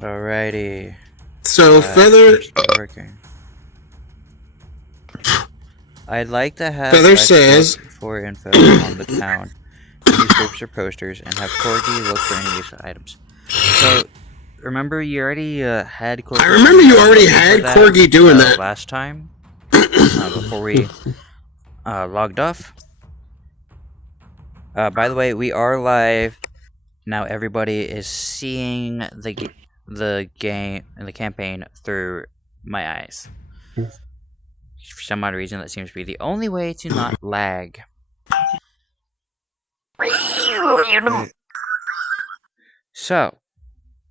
Alrighty. So Feather. Working. I'd like to have Feather Lex says look for info on the town, newspapers or posters, and have Corgi look for any useful items. So, remember you already had Corgi. I remember you already had Corgi doing that last time. Before we logged off. By the way, we are live now. Everybody is seeing the game and the campaign through my eyes. For some odd reason, that seems to be the only way to not lag. So,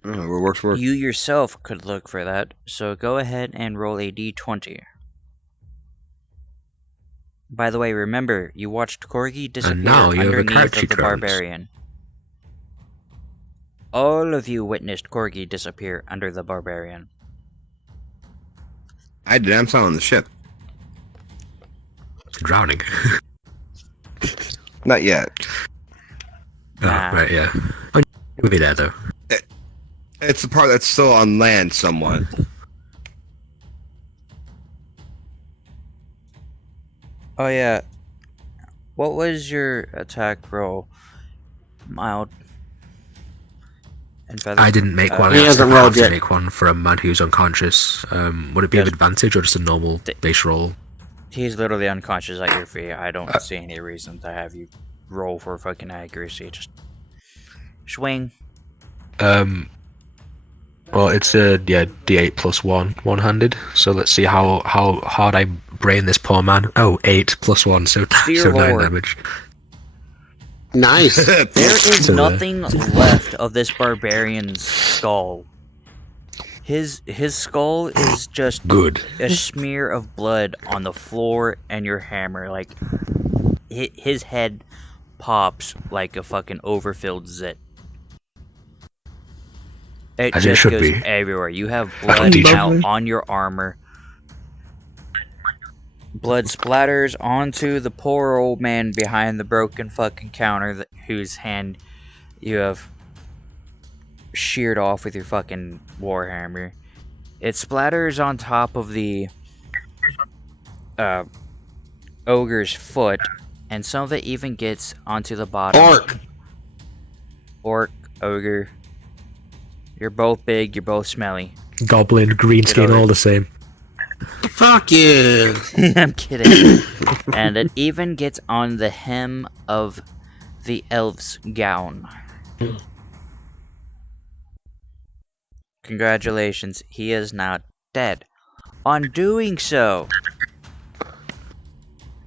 you yourself could look for that. So go ahead and roll a d20. By the way, remember, you watched Corgi disappear underneath of the barbarian. All of you witnessed Corgi disappear under the barbarian. I did. I'm still on the ship. Drowning. Not yet. Nah. Oh, right, yeah. You'll be there, though. It's the part that's still on land somewhat. Oh yeah. What was your attack roll? Mild. And feather? I didn't make one. He hasn't rolled yet. Make one for a man who's unconscious. Would it be an advantage or just a normal base roll? He's literally unconscious at your feet. I don't see any reason to have you roll for fucking accuracy. Just swing. Well, it's a d8 plus 1, one-handed. So let's see how hard I brain this poor man. Oh, 8 plus 1, so 9 damage. Nice. There is nothing left of this barbarian's skull. His skull is just good. A smear of blood on the floor and your hammer. Like his head pops like a fucking overfilled zit. It just goes everywhere. You have blood now on your armor. Blood splatters onto the poor old man behind the broken fucking counter whose hand you have sheared off with your fucking warhammer. It splatters on top of the ogre's foot, and some of it even gets onto the bottom. Orc, ogre. You're both big, you're both smelly. Goblin, green skin, all the same. Fuck you! I'm kidding. And it even gets on the hem of the elf's gown. Congratulations, he is now dead. On doing so...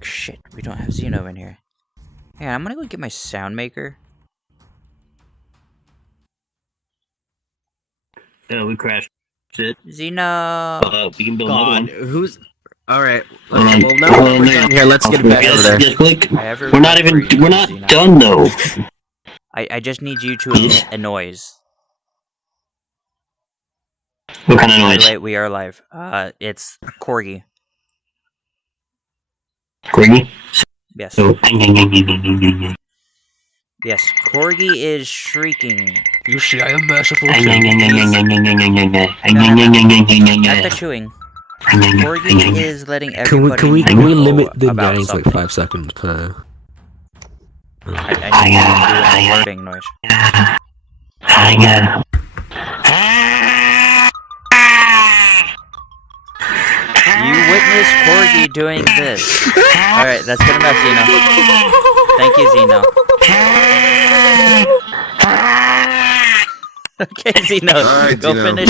Shit, we don't have Zeno in here. Yeah, I'm gonna go get my sound maker. We crashed it. Zeno! We can build another one. Who's... Alright, well now we're done here, let's get back over there. Click. We're not done though. I just need you to emit a noise. What kind of noise? Wait, we are live. It's Corgi. Corgi? Yes. So, yes, Corgi is shrieking. You see, I am merciful. At the chewing. Corgi is letting everybody Can we limit the gangs like 5 seconds per... I need you to do a wording noise. You witnessed Corgi doing this. Alright, that's good enough, Zeno. Thank you, Zeno. Okay, Zeno, right, go Zeno. finish.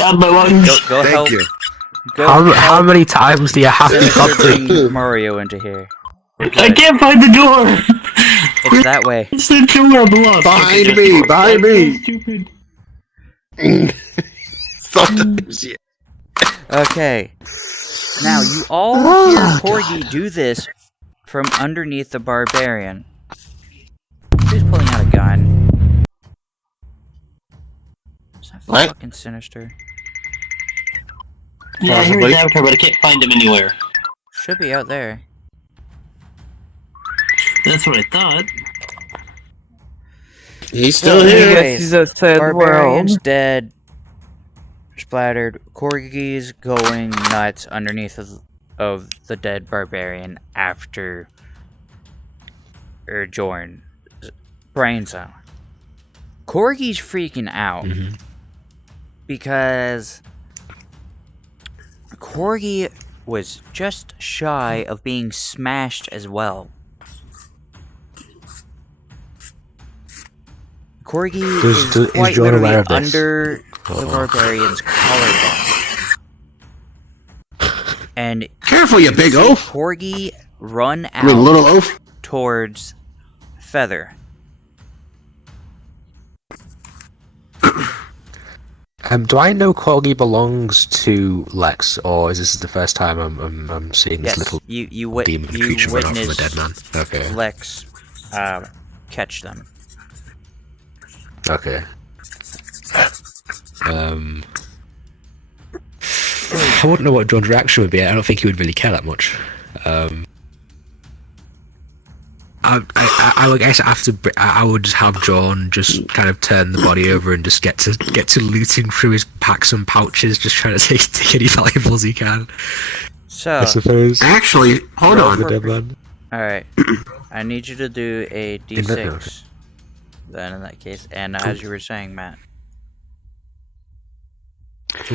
Go Thank help. you. How many times do you have to bring Mario into here? I can't find the door! It's that way. It's the door, I'm lost. Behind me! Behind me! Stupid. Sometimes, yeah. Okay. Now, you all hear Corgi do this from underneath the barbarian. Who's pulling out a gun? Is that What? fucking sinister? Yeah, I hear his avatar, but I can't find him anywhere. Should be out there. That's what I thought. He's still here. Anyways, He's a third barbarian's world. dead. splattered. Corgis going nuts underneath of the dead barbarian after Jorn's brain zone. Corgi's freaking out because Corgi was just shy of being smashed as well. Corgi is quite literally under the barbarian's collarbone. And Careful, you big oaf! Corgi run out Little oaf. towards Feather. Do I know Corgi belongs to Lex, or is this the first time I'm seeing this little demon creature run out from a dead man? Okay. Lex catch them. Okay. I wouldn't know what John's reaction would be. I don't think he would really care that much. I would guess after I would just have John just kind of turn the body over and just get to looting through his packs and pouches, just trying to take any valuables he can. So I suppose. Actually, hold on. The dead man. Alright. I need you to do a D6 then in that case. And as you were saying, Matt.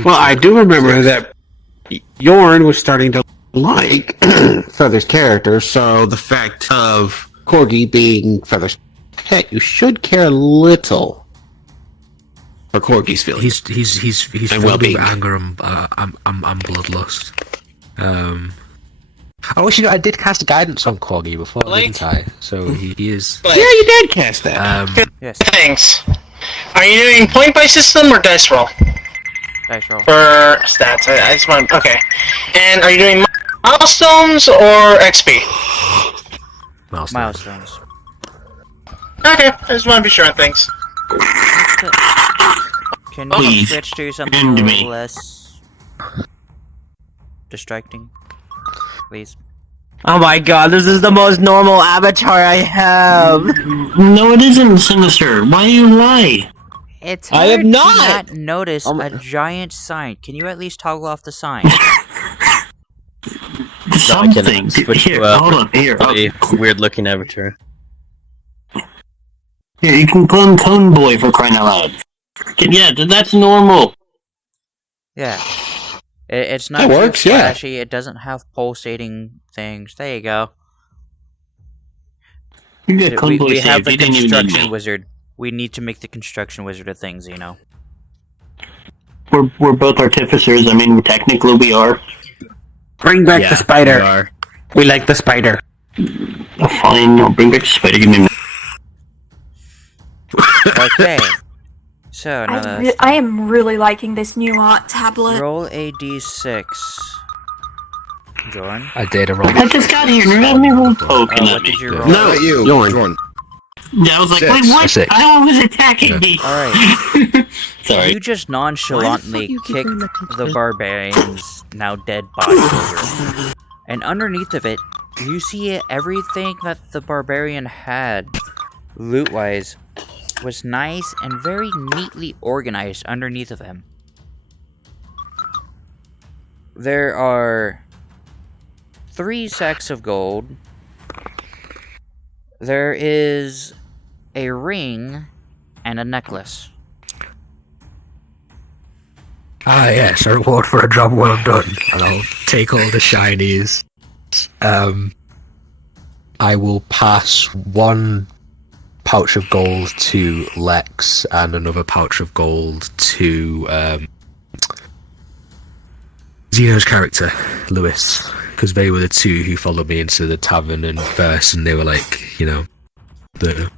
Well, I do remember that Jorn was starting to like Feather's character, so the fact of Corgi being Feather's pet, you should care little for Corgi's feelings. He's And filled with well-being. anger and bloodlust. Oh, you know, I did cast guidance on Corgi before, didn't I? So he is. Yeah, you did cast that. Yes. Thanks. Are you doing point by system or dice roll? Dice roll. For stats, I just want. Okay. And are you doing milestones or XP? Milestones. Okay, I just want to be sure on things. Can you Please, switch to something end a me. little less distracting? Please. Oh my god, this is the most normal avatar I have! No, it isn't, Sinister. Why do you lie? It's I hard am not! to not notice Oh my- a giant sign. Can you at least toggle off the sign? Something. Here, hold on. Here, Weird looking avatar. here, you can call him Cone Boy for crying out loud. Yeah, that's normal. Yeah. It's not That too works, yeah. flashy. It doesn't have pulsating things. There you go. You get Cone Boy We have saved. the You didn't even need construction me. wizard. We need to make the construction wizard of things, you know. We're both artificers. I mean, technically we are. Bring back the spider. We like the spider. Fine, I'll bring back the spider. Give me. Okay. So, now I am really liking this new art tablet. roll a d6. Jorn? I did a roll. I just got here. and let me roll poking at What me. did you roll? No, Not you, Jorn. Jorn. Yeah, I was like, Six. wait, what? Six. I was attacking me. Alright. Sorry. You just nonchalantly kick the barbarian's now dead body over. And underneath of it, you see everything that the barbarian had, loot-wise, was nice and very neatly organized underneath of him. There are 3 sacks of gold. There is a ring and a necklace. Ah, yes, a reward for a job well done. And I'll take all the shinies. I will pass 1 pouch of gold to Lex and another pouch of gold to Zeno's character, Lewis, because they were the 2 who followed me into the tavern and first, and they were like, you know, the.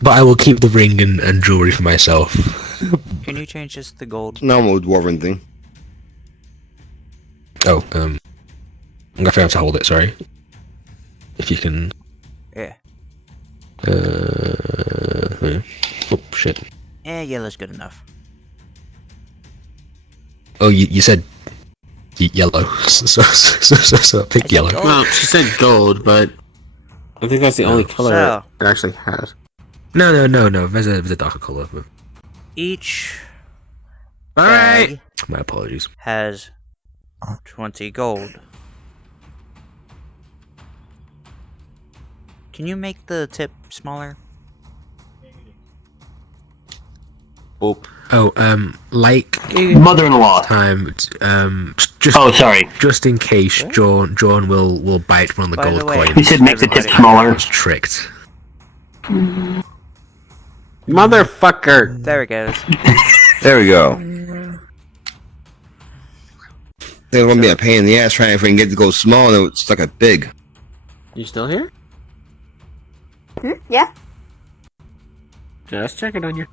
But I will keep the ring and jewelry for myself. Can you change this to gold? Normal dwarven thing. Oh, I'm gonna have to hold it. Sorry. If you can. Yeah. Oh shit. Yellow's good enough. Oh, you said yellow, so pick yellow. gold. Well, she said gold, but I think that's the only color So- it actually has. No. There's a darker color. But... Each bag My apologies. has 20 gold. Can you make the tip smaller? Oop. Oh, like Mother-in-law. time, just Oh, sorry. just in case, John will bite one of the By gold the way, He coins. said make the tip Everybody. smaller. Was tricked. Motherfucker! There it goes. There we go. There's gonna be a pain in the ass trying to get to go small and it's stuck at big. You still here? Yeah. Just checking on you.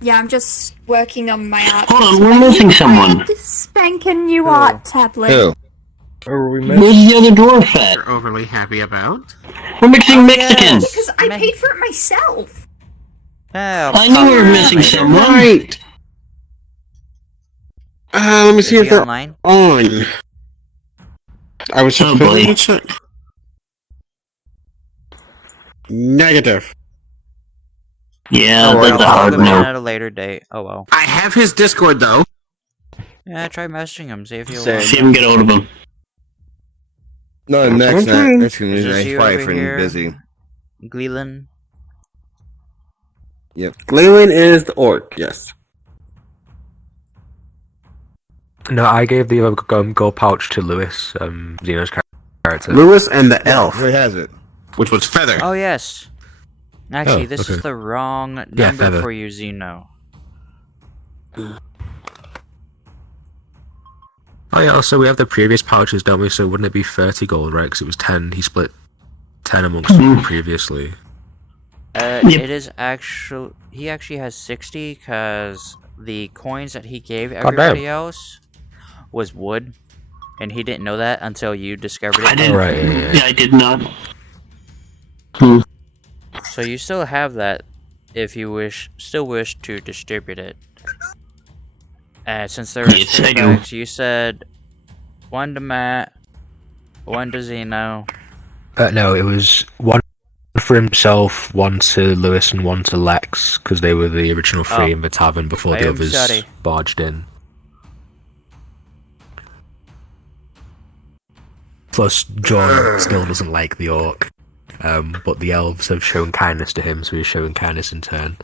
Yeah, I'm just working on my art. Hold on, we're missing someone. This spanking new art tablet. Who? Where's the other dwarf at? You're overly happy about? We're mixing Mexicans. Because I paid for it myself. Oh, I knew we were missing later. someone. Right! Let me see Is if he they're online? on. I was just Oh, boy. filling check. Negative. Yeah, Or that's a I'll hard come in no. at a later date. Oh well. I have his Discord though. Yeah, try messaging him. See if he'll. See if we can get hold of him. No, next Okay. night. That's gonna Is be this nice. you Probably over for here? busy. Gleelan. Leland is the orc, yes. No, I gave the gold pouch to Lewis, Xeno's character. Lewis and the elf, Who has it? which was Feather. Oh yes. Actually, Oh, this okay. is the wrong number Yeah, Feather. for you, Xeno. Oh yeah, also we have the previous pouches, don't we? So wouldn't it be 30 gold, right? Because it was 10. He split 10 amongst them previously. Yep. It is actually he actually has 60 because the coins that he gave everybody else was wood, and he didn't know that until you discovered I it. didn't. Right, yeah. Yeah, I did not. So you still have that if you still wish to distribute it. Since there are Yes, three I do. bags, you said one to Matt, one to Xeno. No, it was one for himself, one to Lewis, and one to Lex, because they were the original three Oh. in the tavern before I the am others sorry. barged in. Plus, John still doesn't like the orc, but the elves have shown kindness to him, so he's showing kindness in turn.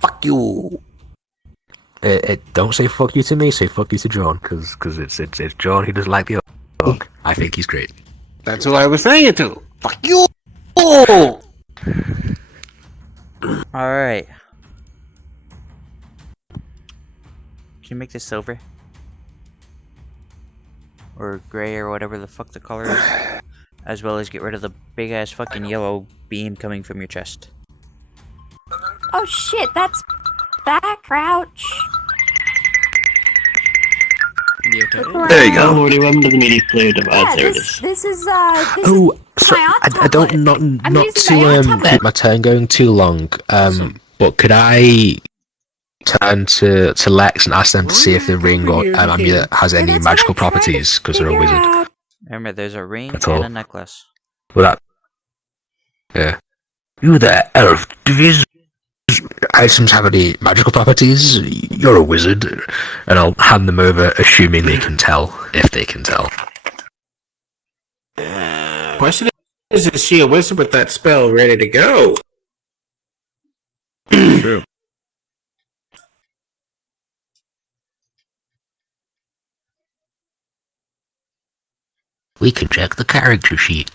Fuck you. Don't say fuck you to me, say fuck you to John, because it's John who doesn't like the orc. I think he's great. That's who I was saying it to. Fuck you. Oh! Alright. Can you make this silver? Or gray or whatever the fuck the color is? As well as get rid of the big ass fucking yellow beam coming from your chest. Oh shit, that's back crouch. There you go. Lordy, welcome to the media player device. Yeah, There it this is. this is Oh, sorry, my art I don't tablet. I'm not using my to art tablet. keep my turn going too long. But could I turn to Lex and ask them to see if the ring or amulet has any That's what magical I'm trying to properties? Because they're a figure wizard. out. Remember, there's a ring That's and all. a necklace. Well, that. Yeah. You there, elf? Do these items have any magical properties? You're a wizard. And I'll hand them over, assuming they can tell, if they can tell. Question is she a wizard with that spell ready to go? True. We can check the character sheet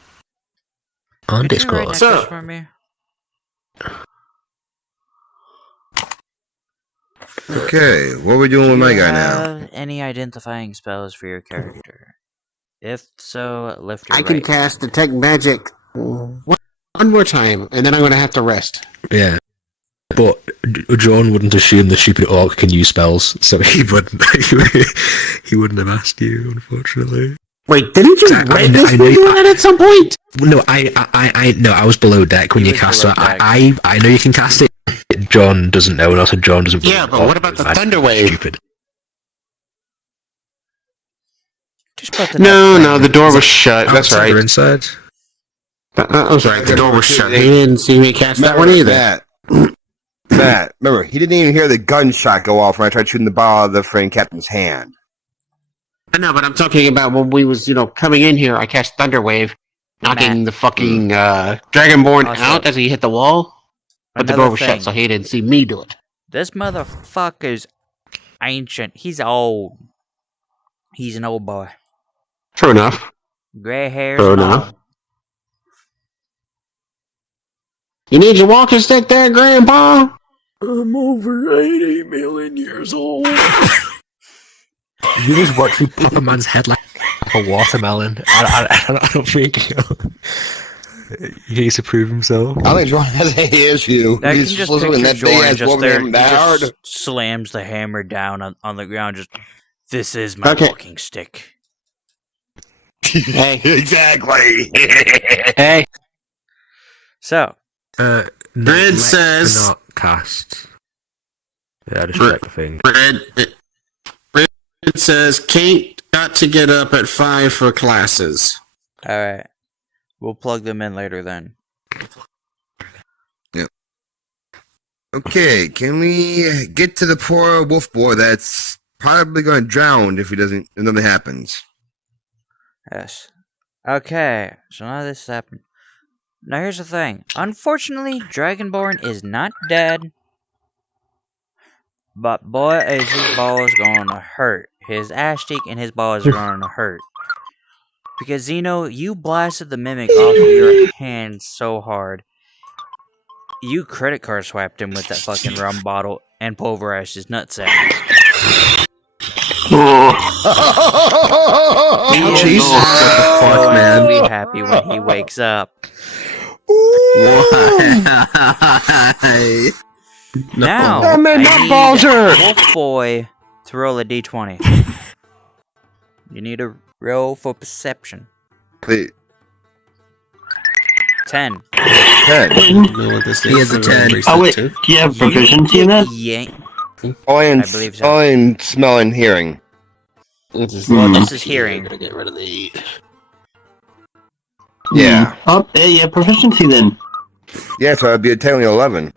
on Could you write Discord. necklace So- for me? Okay, what are we doing with my guy now? Have any identifying spells for your character? If so, lift your I can right. cast detect magic one more time, and then I'm gonna have to rest. Yeah. But John wouldn't assume the stupid orc can use spells, so he wouldn't. He wouldn't have asked you, unfortunately. Wait, didn't you I write know- this I know- doing that at some point? No, I was below deck when He you was cast below it. deck. I know you can cast it. John doesn't know, and also John doesn't. Yeah, but what about the thunder wave? Stupid. Just put the No, next no, ring. the door was shut. That's Outside or right. inside. I was right. The door was shut. They didn't see me cast that one either. That Matt, remember, he didn't even hear the gunshot go off when I tried shooting the ball out of the friend captain's hand. I know, but I'm talking about when we was, coming in here, I cast Thunderwave, knocking the fucking Dragonborn out as he hit the wall. But the door was shut, so he didn't see me do it. This motherfucker's ancient. He's old. He's an old boy. True enough. Gray hair. True enough. You need your walking stick there, Grandpa? I'm over 80 million years old. You just watch me pop a man's head like a watermelon. I don't think he needs to prove himself. I think Jordan has a issue. I He's can just flipping picture that big ass Jordan just woman there. him He that hard. just slams the hammer down on the ground. Just, this is my walking stick. Hey. Exactly. Hey. So. Red says... Not cast. Yeah, just check the thing. Red says, Kate got to get up at 5 for classes. Alright. We'll plug them in later then. Yep. Okay, can we get to the poor wolf boy that's probably going to drown if nothing happens? Yes. Okay, so now this has happened. Now here's the thing. Unfortunately, Dragonborn is not dead. But boy, is his balls going to hurt. His ass cheek and his balls are going to hurt. Because, Zeno, you blasted the mimic off of your hand so hard. You credit card swiped him with that fucking rum bottle and pulverized his nutsack. Jesus. What the fuck, man? Be happy when he wakes up. Why? Now, That made my balls hurt. Wolf Boy to roll a d20. You need a roll for perception. Wait. 10. 10. He has a 10. Oh wait, do you have proficiency in that? Yeah. I believe so. All in smell and hearing. Well, this is hearing. Gonna get rid of the... Yeah. Oh, yeah, you have proficiency then. Yeah, so it'd be a 10 and 11.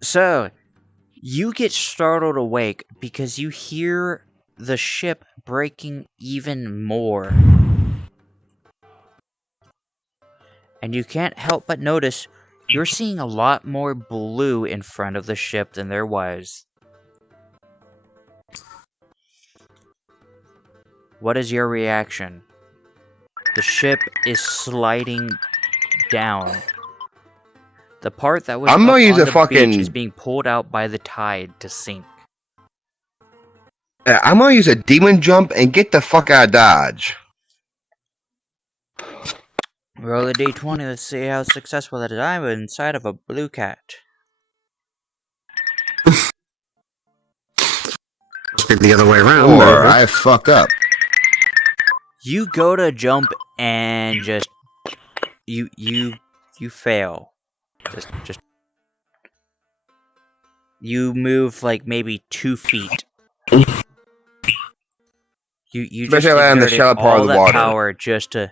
So, you get startled awake because you hear the ship breaking even more. And you can't help but notice you're seeing a lot more blue in front of the ship than there was. What is your reaction? The ship is sliding down. The part that was I'm up gonna use on a the fucking- beach is being pulled out by the tide to sink. I'm gonna use a demon jump and get the fuck out of Dodge. Roll a d20, let's see how successful that is. I'm inside of a blue cat. Must be the other way around. Or I fuck up. You go to jump and just you fail. Just you move like maybe 2 feet. You just Especially on the exerted shallow part of all the that water. power just to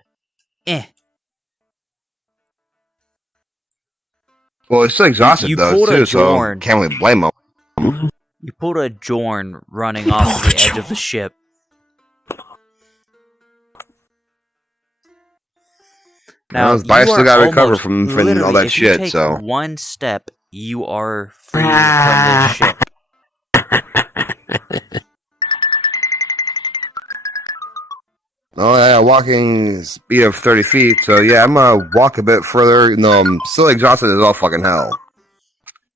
Well, it's still exhausted You though pulled a too, so Jorn. can't really blame him. You pulled a Jorn running off the edge of the ship. Well, his body you still are gotta recover almost- from all literally, that if you shit, take so. one step, you are free from this ship. Oh yeah, walking speed of 30 feet, so yeah, I'm gonna walk a bit further, even though I'm still exhausted as all fucking hell.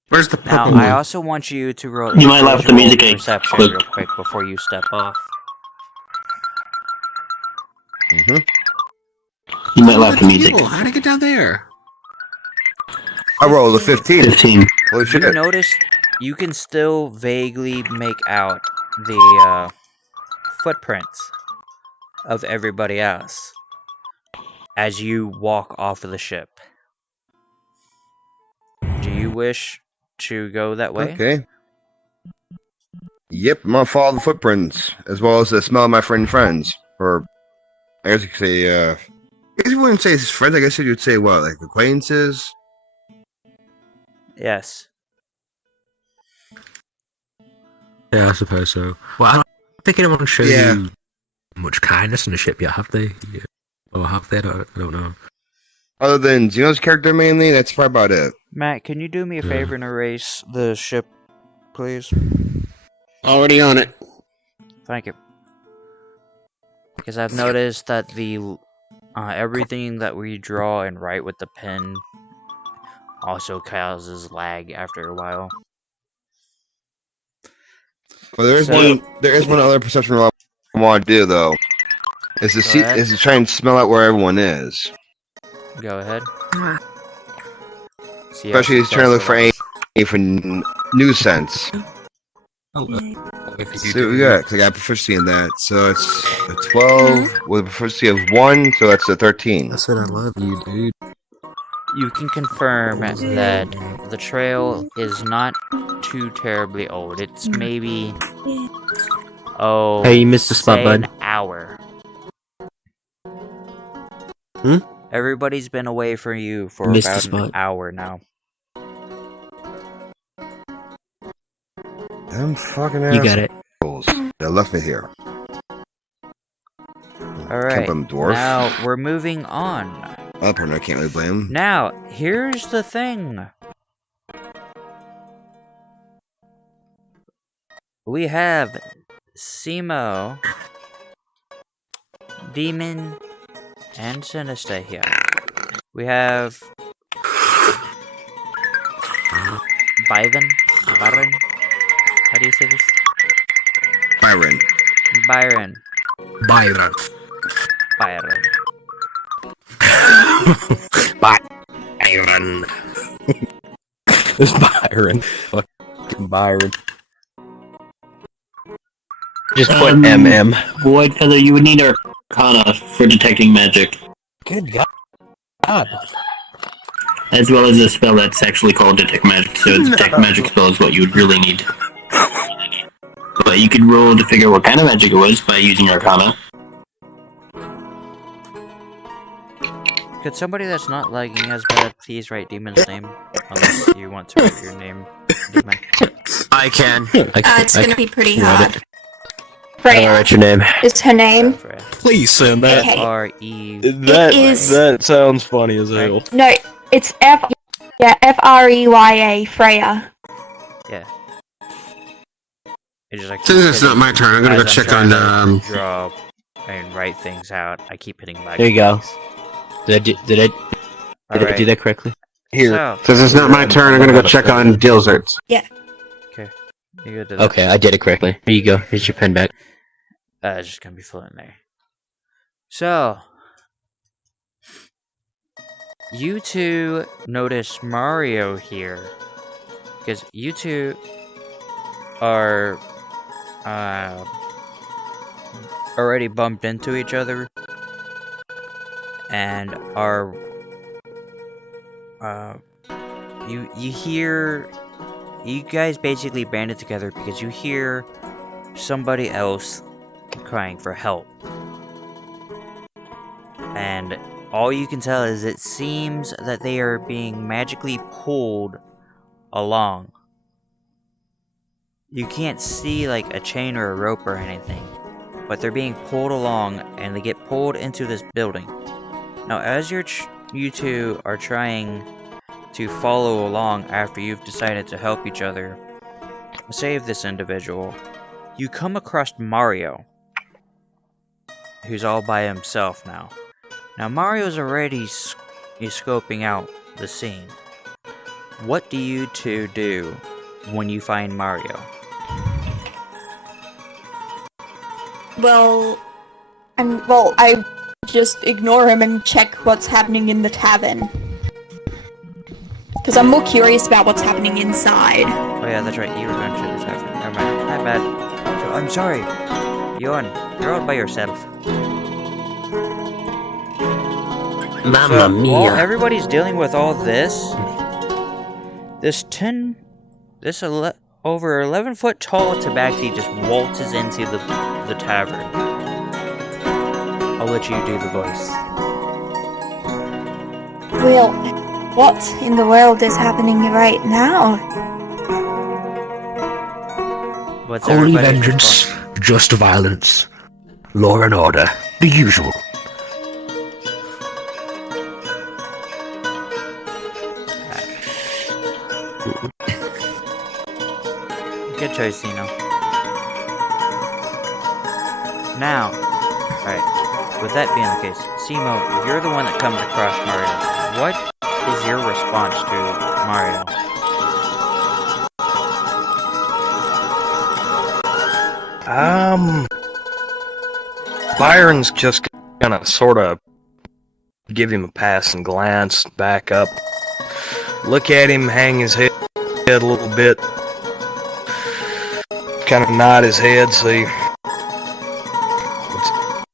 Where's the Now, purple I one? also want you to roll. You might laugh at the music roll cake. perception Quick. real quick before you step off. Mm-hmm. You might laugh Look at the music. people. How'd I get down there? I rolled a 15. 15. Holy You shit. notice you can still vaguely make out the footprints of everybody else as you walk off of the ship. Do you wish to go that way? Okay. Yep, I'm gonna follow the footprints, as well as the smell of my friends. Or, I guess you could say, I guess you wouldn't say his friends, I guess you'd say what, like acquaintances? Yes. Yeah, I suppose so. Well, I don't think anyone showed you much kindness in the ship yet, have they? Yeah. Or have they? I don't know. Other than Xeno's character mainly, that's probably about it. Matt, can you do me a favor and erase the ship, please? Already on it. Thank you. Because I've noticed that the everything that we draw and write with the pen also causes lag after a while. Well, there is one other perception roll I want to do though. Is to try and smell out where everyone is. Go ahead. Especially he's trying to look for any new sense. So we got proficiency in that. So it's a 12 with a proficiency of 1, so that's a 13. I said I love you, dude. You can confirm that the trail is not too terribly old. It's maybe Hey, you missed a spot, say bud. an hour. Hmm? Everybody's been away from you for Missed a about spot. an hour now. I'm fucking You got it. assholes. They left me here. Alright, Can't blame the dwarf. now we're moving on. Other part I can't really blame. Now, here's the thing. We have Simo, Demon, and Sinister here. We have Byron. How do you say this? Byron. Byron. Byron. Byron. Byron. It's Byron. Fucking Byron. Just put MM. Void Feather, you would need Arcana for detecting magic. Good God. As well as a spell that's actually called Detect Magic, so a Detect Magic spell is what you would really need. But you could roll to figure what kind of magic it was by using Arcana. Could somebody that's not lagging as bad please write Demon's name? Unless you want to write your name, Demon. I can. It's gonna be pretty write hard. Freya. Write your name. Is her name? Please send that. Okay. F-R-E. That sounds funny as hell. No, it's F-R-E-Y-A, Freya. Yeah. It's just like Since it's not my turn, I'm gonna go as check trying on to draw and write things out. I keep hitting lag. There you go. Did I Alright. do that correctly? Here. So, Since it's not my turn, I'm gonna go check on Dilzerts. okay. You go do that. Okay, I did it correctly. Here you go. Here's your pen back. It's just gonna be floating there. So, you two notice Mario here. Because you two are already bumped into each other and are you hear, you guys basically banded together because you hear somebody else crying for help, and all you can tell is it seems that they are being magically pulled along. You can't see like a chain or a rope or anything, but they're being pulled along and they get pulled into this building. Now as you two are trying to follow along after you've decided to help each other save this individual, you come across Mario, who's all by himself now. Now Mario's already scoping out the scene. What do you two do when you find Mario? I just ignore him and check what's happening in the tavern. Because I'm more curious about what's happening inside. Oh yeah, that's right, you were going to the tavern. Never mind, my bad. I'm sorry. You're all by yourself. Mamma While everybody's dealing with all this, this over 11-foot tall tabaxi just waltzes into the tavern. I'll let you do the voice. Well, What in the world is happening right now? What's Holy everybody's vengeance, response? just violence, law and order, the usual. Good choice, Zeno. Now, alright, with that being the case, Simo, you're the one that comes across Mario. What is your response to Mario? Byron's just gonna sort of give him a passing glance, back up, look at him, hang his head a little bit, kind of nod his head, see what's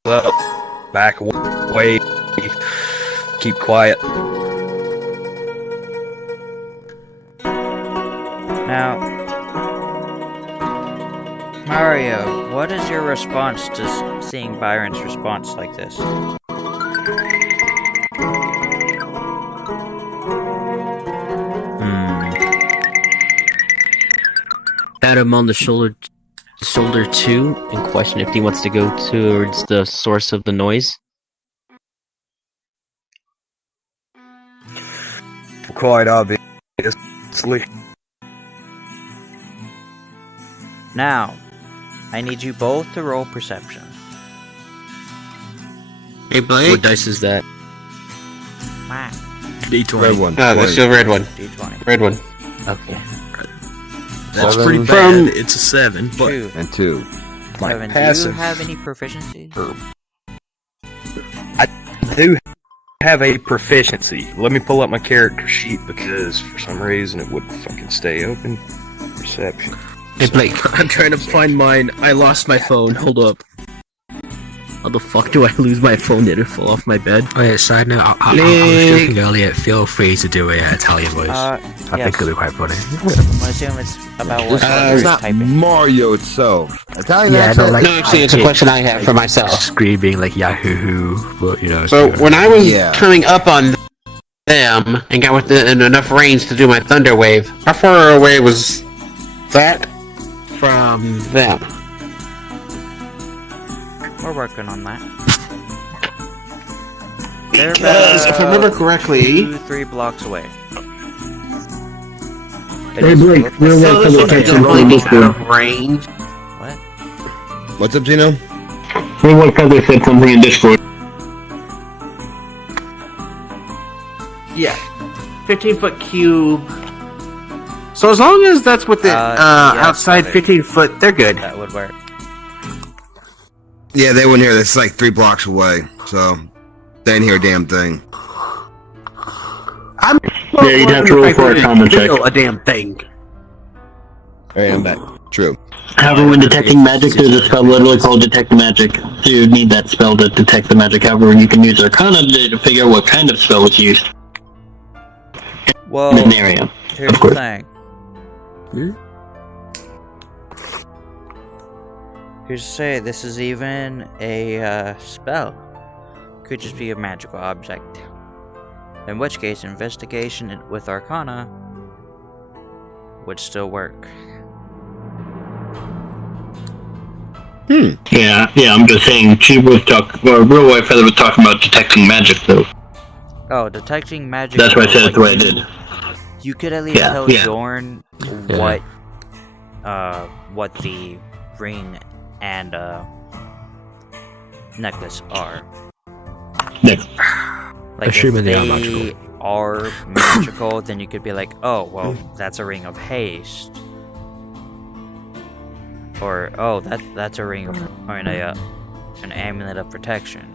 up, back away, keep quiet. Now, Mario, what is your response to seeing Byron's response like this? Pat him on the shoulder too, and question if he wants to go towards the source of the noise. Quite obviously. Now, I need you both to roll perception. Hey, Blake? What dice is that? Wow. D20. Red one. That's the red one. D20. Red one. Okay. That's Seven. pretty From- bad. It's a 7, but 2. And 2. my Evan, do you passive. have any proficiency? I do have a proficiency. Let me pull up my character sheet because for some reason it wouldn't fucking stay open. Perception. Hey, Blake. I'm trying to find mine. I lost my phone. Hold up. How the fuck do I lose my phone? Did it fall off my bed? Oh yeah, side note, I was joking earlier, feel free to do a Italian voice. I think it'll be quite funny. I assume it's about what It's you're not typing. Mario itself. Italian Yeah, accent? no, like, No, actually, it's a question I have for myself. Screaming like Yahoo, but you know. So, when I was Yeah. coming up on them and got within enough range to do my Thunder Wave, how far away was that from them? We're working on that. They're Because, if I remember correctly... 2-3 blocks away. Hey, Blake, we'll So work this on the looks text like on really Discord. out of range. What? What's up, Gino? We'll work on this said something in Discord. Yeah. 15-foot cube. So as long as that's with the yes, outside that 15-foot, they're good. That would work. Yeah, they wouldn't hear this. It's like 3 blocks away, so they didn't hear a damn thing. I'm Yeah, you'd have to roll for a common check. a damn thing. Alright, I'm back. True. However, when detecting magic, there's a spell literally called Detect Magic. So you need that spell to detect the magic. However, you can use Arcana to figure out what kind of spell was used Well, in an area. here's of course. the thing. Here's to say this is even a spell. Could just be a magical object. In which case, investigation with Arcana would still work. Yeah, I'm just saying, she was Real White Feather was talking about detecting magic, though. Oh, detecting magic. That's why I said it the way I you- did. You could at least Yeah, tell yeah. Dorn what the ring and necklace are. Next. Like Assuming if they are they magical. are magical, then you could be like, oh, well, that's a ring of haste. Or, oh, that's a ring of, or an amulet of protection.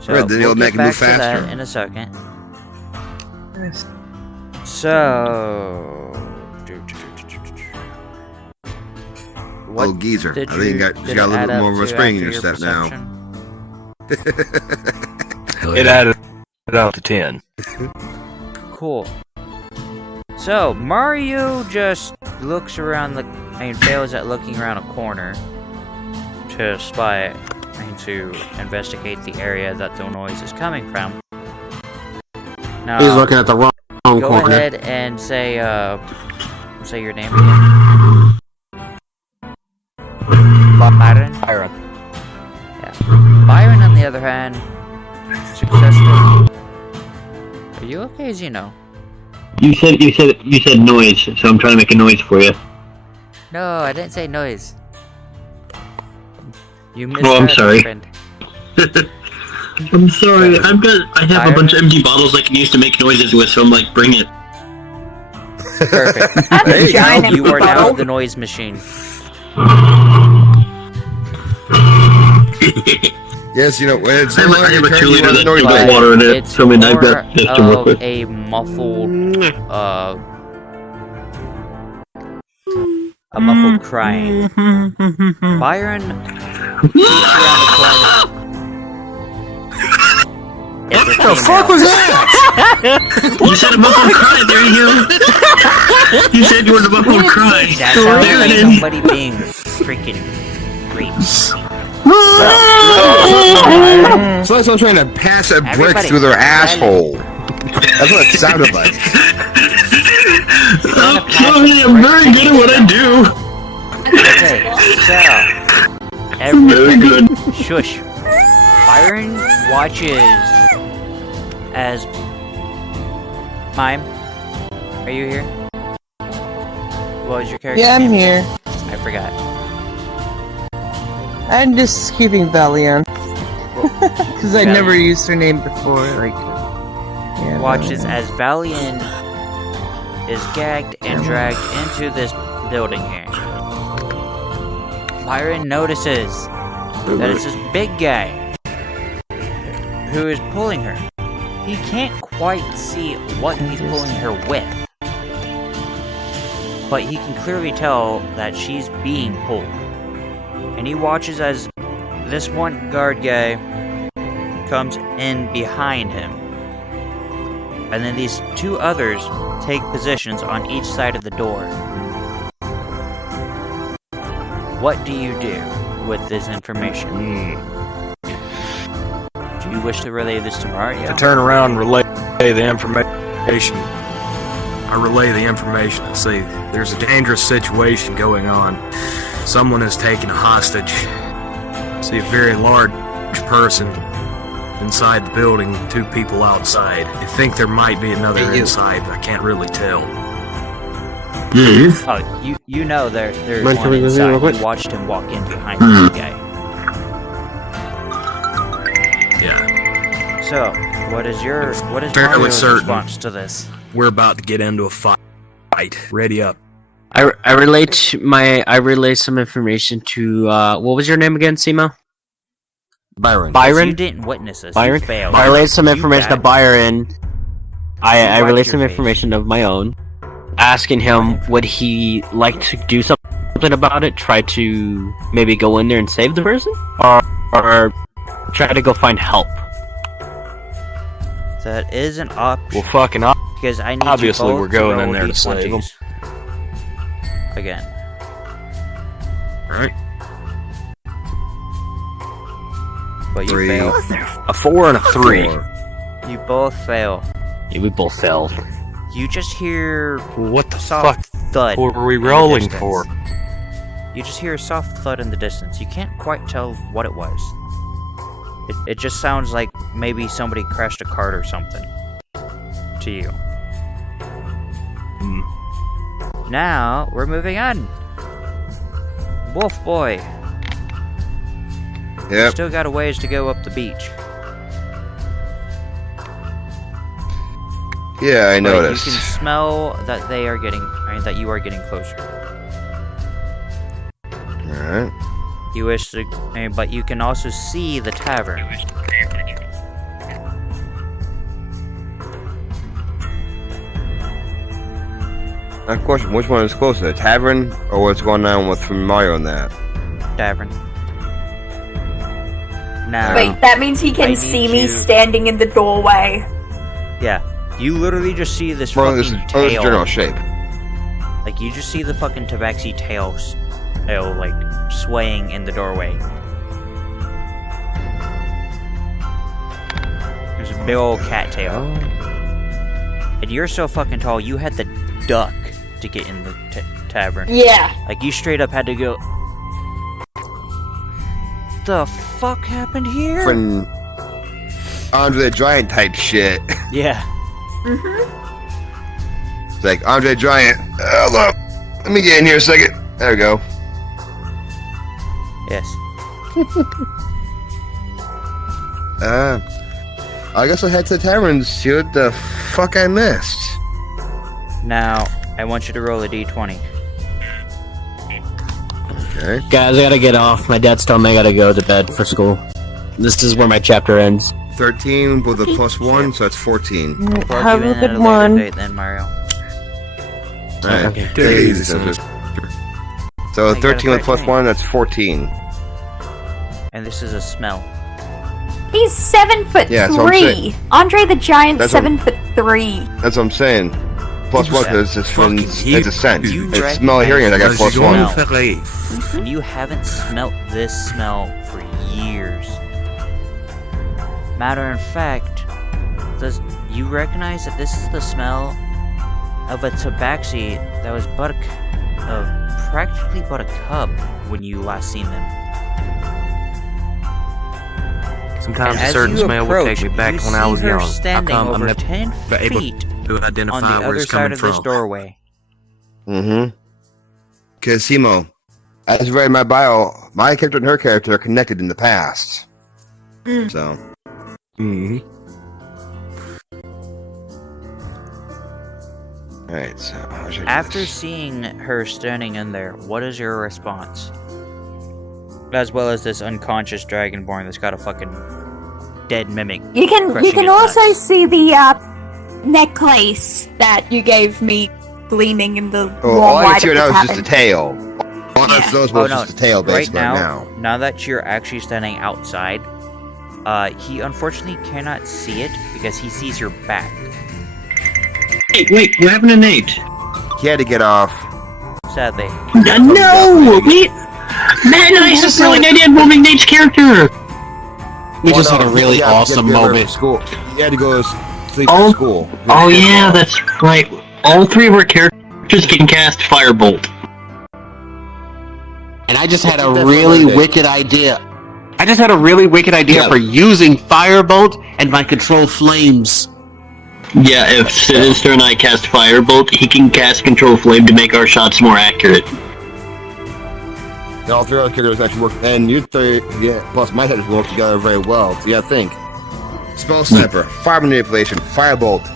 So, Right, then we'll it'll make get it back move to that faster. in a second. So... What Oh, geezer. I did think you got did a it little add bit more up of a to spring in after your step now. perception? Hell it yeah. added it out to 10. Cool. So, Mario just looks around fails at looking around a corner to spy and to investigate the area that the noise is coming from. No. He's looking at the wrong Go corner. ahead and say your name again. Byron? Byron. Yeah. Byron, on the other hand, successful. Are you okay, Zeno? You said noise, so I'm trying to make a noise for you. No, I didn't say noise. You Oh, I'm misheard, sorry. my friend. I'm sorry. I have a bunch of empty bottles I can use to make noises with, so I'm like, bring it. Perfect. There you Giant go. empty You are now bottle. the noise machine. Yes, you know, when it's I have a 2 you liter want the that noise has But button. water in it, it's so I mean, I've more got this to work of with. a muffled crying. Byron peeks around the corner. It's a What the fuck female. was that? You said a muffled cry, there you go. You said you wanted a muffled cry. That So sounds there like it is. somebody being freaking raped. It's like someone trying to pass a brick Everybody, through their silent. asshole. That's what it sounded like. You're trying to pass Sorry, a I'm brick very through good at what I do. Okay, so I'm very everybody, good. shush. Byron watches as Mime. Are you here? What was your character? Yeah, I'm name? here. I forgot. I'm just keeping Valiant. Because I never used her name before. Like, yeah, Watches Valiant. as Valian is gagged and dragged into this building here. Byron notices that it's this big guy who is pulling her. He can't quite see what he's pulling her with, but he can clearly tell that she's being pulled. And he watches as this one guard guy comes in behind him. And then these two others take positions on each side of the door. What do you do with this information? Do you wish to relay this to Mario? To turn around and relay the information. I relay the information and say there's a dangerous situation going on. Someone is taking a hostage. See a very large person inside the building, 2 people outside. You think there might be another inside, but I can't really tell. Oh, you know there's Mind one coming with me real inside. quick? You watched him walk in behind this guy. Yeah. So, what is Fairly Mario's certain. response to this? We're about to get into a fight. Ready up. I relay some information to what was your name again, Simo? Byron. Byron. You didn't witness this. Byron. You failed. I relayed some You information to died. Byron. I Wipe relayed your some face. information of my own, asking him would he like to do something about it, try to maybe go in there and save the person, or try to go find help. That is an option. Well, fucking Because I need obviously you both we're going to in roll there to save D20s. Again. Alright. But you 3. fail. A 4 and a 3. 4. You both fail. Yeah, we both fell. You just hear What the soft thud. What were we in the rolling distance. for? You just hear a soft thud in the distance. You can't quite tell what it was. It just sounds like maybe somebody crashed a cart or something. To you. Now, we're moving on. Wolf Boy. Yep. Still got a ways to go up the beach. Yeah, I But noticed. you can smell that they are getting, that you are getting closer. Alright. You wish to, but you can also see the tavern. Now, question: which one is closer, the tavern or what's going on with from Mario and that? Tavern. Now, Wait, that means he I can need see me you- standing in the doorway. yeah, you literally just see this Well, this is fucking this is tail. general shape. Like, you just see the fucking tabaxi tail, like, swaying in the doorway. There's a big old cat tail. And you're so fucking tall, you had to duck to get in the tavern. Yeah. Like, you straight up had to go... The fuck happened here? From Andre the Giant type shit. Yeah. It's like, Andre the Giant, hello. Let me get in here a second. There we go. Yes. I guess I'll head to the tavern and see what the fuck I missed. Now, I want you to roll a d20. Okay. Guys, I gotta get off. My dad's telling me I gotta go to bed for school. This is where my chapter ends. 13 with a +1, so that's 14. Plug Have you a in at good later one. date then, Mario. Alright. Okay. Take it easy, son. So I got a 13 with 13. +1, that's 14. And this is a smell. He's 7'3". Yeah, that's what I'm saying. Andre the Giant's That's what- 7'3". That's what I'm saying. +1 because it's from Fucking it's a scent. you It's smell of hearing, I got Vas-y, +1. go, Ferré. And you haven't smelt this smell for years. Matter of fact, you recognize that this is the smell of a tabaxi that was practically but a cub when you last seen them. Sometimes And a as certain you smell will approach, take me back you when I see was her young. How standing come I'm over never 10 able feet to on the identify where other it's side coming of this from? doorway. Because Simo, as read in my bio, my character and her character are connected in the past. So. Alright, so how should I do After this? seeing her standing in there, what is your response? As well as this unconscious dragonborn that's got a fucking dead mimic. You can crushing its also nuts. see the necklace that you gave me gleaming in the Oh, all warm I light can see of right the now is just the tavern. tail. All I see was just the tail, basically, right now. now that you're actually standing outside, he unfortunately cannot see it because he sees your back. Hey, wait, what happened to Nate? He had to get off. Sadly. No! Wait! Matt and I had a brilliant idea of moving Nate's character! We just had a really awesome moment. School. He had to go sleep Oh, at school. Oh yeah, that's right. All three of our characters can cast Firebolt. And I just had a Keep that for really another day. wicked idea. I just had a really wicked idea Yeah. for using Firebolt and my control flames. Yeah, if Sinister and I cast Firebolt, he can cast Control Flame to make our shots more accurate. And all three other characters actually work, and you three, yeah, plus my characters work together very well. So you gotta think. Spell Sniper, Fire Manipulation, Firebolt.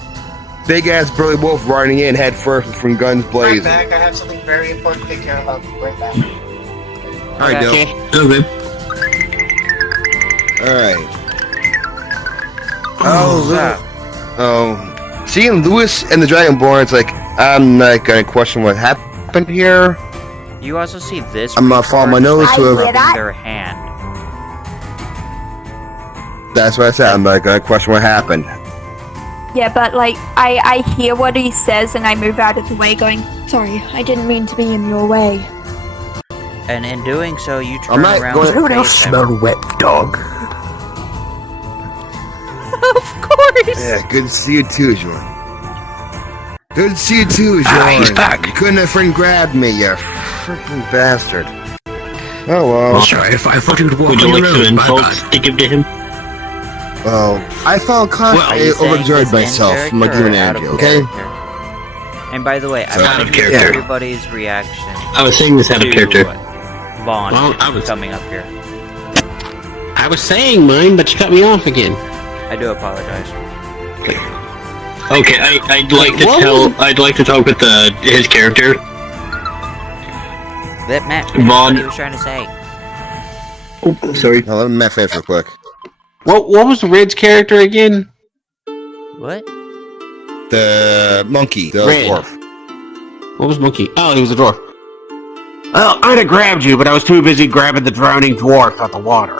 Big ass burly wolf riding in head first from guns I'm blazing. back. I have something very important to take care of. I'll be right back. Alright, Dill. Okay. Okay. Alright. Oh, seeing Lewis and the Dragonborn, it's like, I'm not gonna question what happened here. You also see this. I'm gonna follow my nose to I hear a. that. their hand. That's what I said, I'm not gonna question what happened. Yeah, but like I hear what he says and I move out of the way going, sorry, I didn't mean to be in your way. And in doing so, you I'm turn not around going- and Anyone else face him. smell wet dog? Of course! Yeah, good to see you too, Jordan. Good to see you too, Jordan. He's back. You couldn't have friend grabbed me, you freaking bastard. Oh well. Sorry, if I thought you'd walk Would you on like your some own, my insults bad. to give to him? Well, I felt Are constantly you saying overjoyed this myself in from my character demon or out of energy, okay? character? And by the way, I So want out to of hear character. everybody's reaction I was saying this out of to character. Vaughn Well, I was- coming up here. I was saying mine, but you cut me off again. I do apologize. Okay, I'd like to what tell. was- I'd like to talk with his character. Let Matt Vaughn- what he was trying to say. Oh, sorry. Now let me map face real quick. What was Red's character again? What? The monkey, the Red. dwarf. What was Monkey? Oh, he was a dwarf. Well, I'd have grabbed you, but I was too busy grabbing the drowning dwarf out the water.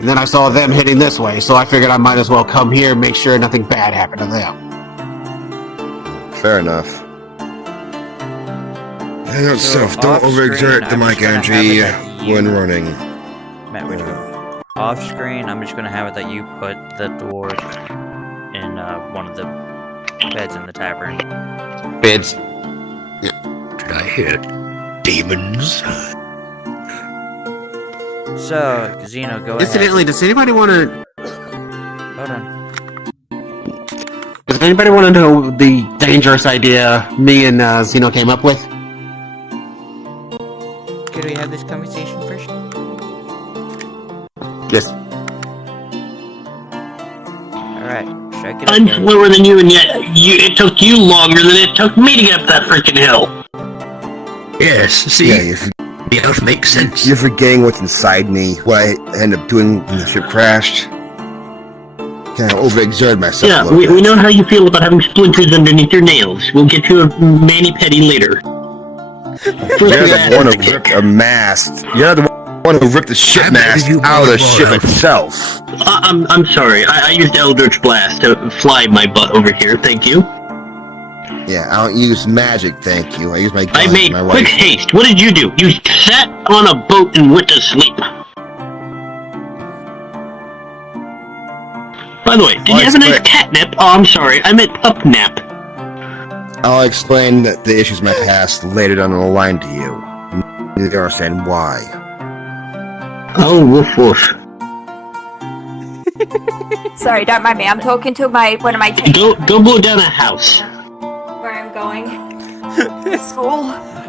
And then I saw them heading this way, so I figured I might as well come here and make sure nothing bad happened to them. Fair enough. So, Stuff. Don't off-screen, overexert the I'm mic just gonna energy have it that you- when running. Matt, where'd you go? Off screen, I'm just gonna have it that you put the dwarf in one of the beds in the tavern. Beds. Did I hear demons? So, Xeno, go ahead. Incidentally, does anybody want to? Hold on. Does anybody want to know the dangerous idea me and Zeno came up with? Could we have this conversation first? Yes. Alright, strike it up. I'm guys. slower than you, and yet it took you longer than it took me to get up that freaking hill. Yes, see, Yeah, the elf makes sense. you're forgetting what's inside me. What I ended up doing when the ship crashed. Kind of overexerted myself. Yeah, a little bit. we know how you feel about having splinters underneath your nails. We'll get you a mani-pedi later. You're the one who ripped a mast. You're the one who ripped the ship mast out of the ship itself. I'm sorry. I used Eldritch Blast to fly my butt over here. Thank you. Yeah, I don't use magic, thank you. I use my gun. I made my quick rifle. haste. What did you do? You sat on a boat and went to sleep. By the way, did you have a nice catnip? Oh, I'm sorry. I meant pup nap. I'll explain the issues of my past later down the line to you. You understand why. Oh, woof woof. Sorry, don't mind me. I'm talking to one of my team. Go blow down a house. Where I'm going. School.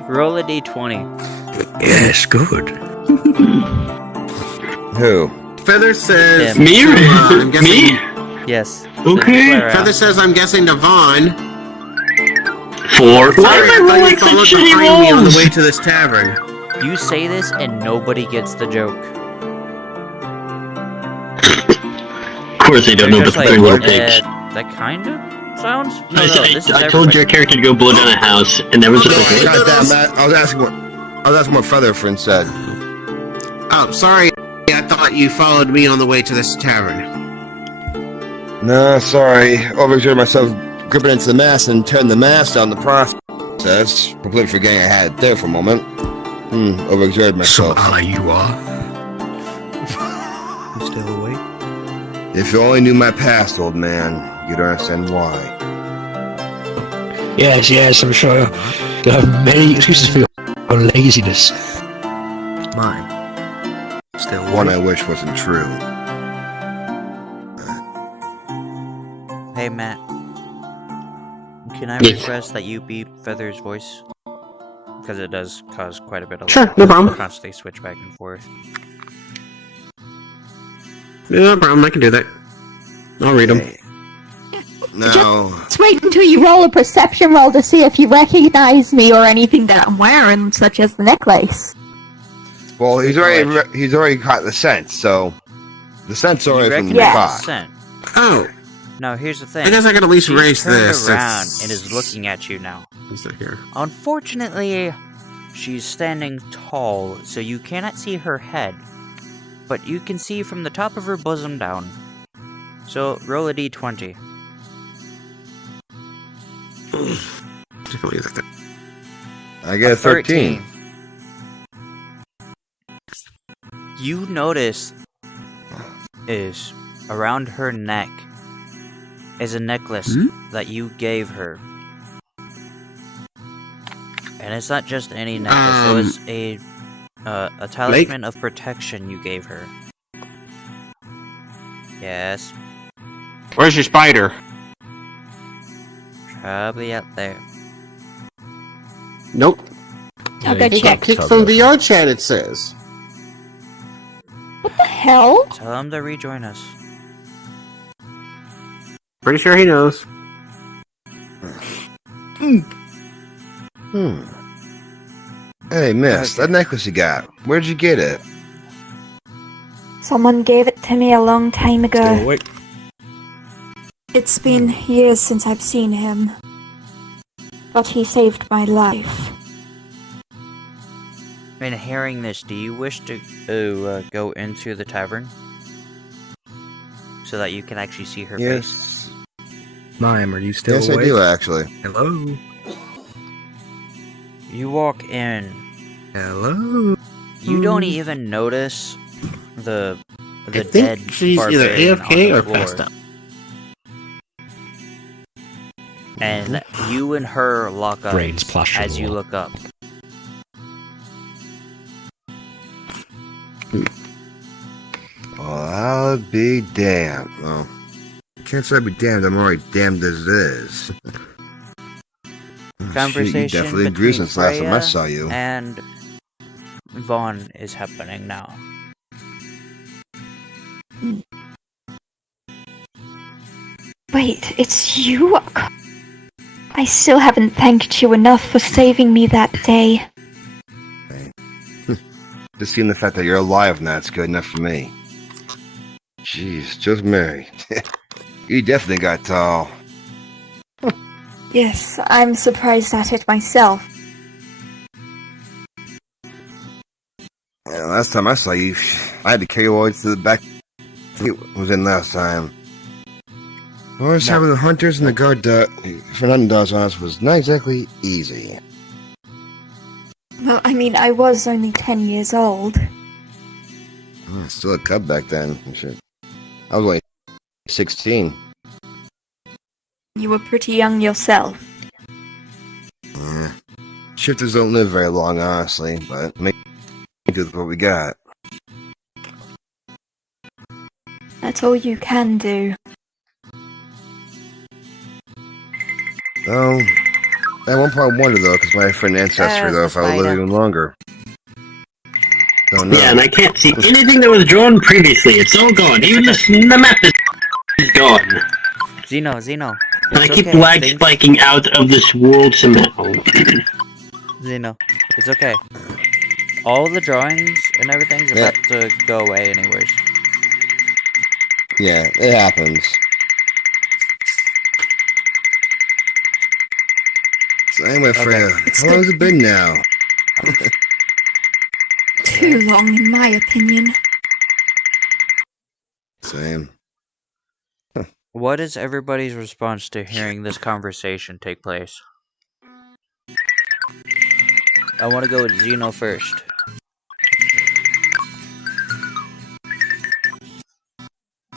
Roll a d20. Yes, good. Who? Feather says. Him. Me or I'm guessing. me? Yes. Okay. Feather says I'm guessing to Vaughn. Why Sorry, am I I thought you rolling such followed shitty behind me on the rolls? way to this tavern. You say this and nobody gets the joke. Of course they don't know They're but just three little like, pigs. that kind of sounds? No, I this is told your character to go blow down a house, and that was okay. God damn that! I was asking what Feather Friend said. Oh, sorry. I thought you followed me on the way to this tavern. No, sorry. Overexerted myself gripping into the mast and turning the mast on the process. Completely forgetting I had it there for a moment. Overexerted So myself. ally you are. You still awake? If you only knew my past, old man, you'd understand why. Yes, I'm sure you'll have many excuses for your laziness. Mine. Still One I awake? wish wasn't true. Hey, Matt. Can I Yes. request that you beep Feather's voice? Because it does cause quite a bit of Sure, no problem. constantly switch back and forth. No problem, I can do that. I'll read them. Hey. No. Just wait until you roll a perception roll to see if you recognize me or anything that I'm wearing, such as the necklace. Well, he's already caught the scent, so the scent's You already from the recognize caught. the scent. Oh, Now, here's the thing. I guess I could at least She's erase turned this. around It's- and is looking at you now. Is it here? Unfortunately, she's standing tall, so you cannot see her head, but you can see from the top of her bosom down. So, roll a d20. I get a 13. You notice is around her neck is a necklace that you gave her. And it's not just any necklace, it was a talisman of protection you gave her. Yes, Where's your spider? probably out there. Nope. I'll go He got check. kicked from VR chat, it says. What the hell? Tell him to rejoin us. Pretty sure he knows. Hey, miss, that necklace you got, where'd you get it? Someone gave it to me a long time Still ago. awake? It's been years since I've seen him. But he saved my life. And hearing this, do you wish to go into the tavern? So that you can actually see her face? Mime, are you still Yes, awake? I do, actually. Hello? You walk in. Hello? You don't even notice the I dead think she's either barbarian AFK on or the floor. passed out. and you and her lock up Brains plashing as you all. look up. Well, I'll be damned. Well, can't say I'll be damned. I'm already damned as it is. Conversation Shit, you definitely grew between since last time I Freya saw you. and Vaughn is happening now. Wait, it's you? I still haven't thanked you enough for saving me that day. Just seeing the fact that you're alive now, it's good enough for me. Jeez, just Mary. You definitely got tall. Yes, I'm surprised at it myself. Yeah, last time I saw you, I had to carry you all the way to the back. It was in last time. Always having the hunters and the guard for hunting dogs on us was not exactly easy. Well, I mean, I was only 10 years old. Still a cub back then. Shit. I was only 16. You were pretty young yourself. Yeah. Shifters don't live very long, honestly, but make do with what we got. That's all you can do. Oh, at one point I wondered though, because my friend ancestry though, if I would live even longer. Don't know. Yeah, and I can't see anything that was drawn previously. It's all gone. Even the map is gone. Zeno. And I keep lag spiking out of this world somehow. Zeno, it's okay. All the drawings and everything's about to go away anyways. Yeah, it happens. So anyway, Freya, how long has it been now? Too long, in my opinion. Same. What is everybody's response to hearing this conversation take place? I want to go with Zeno first.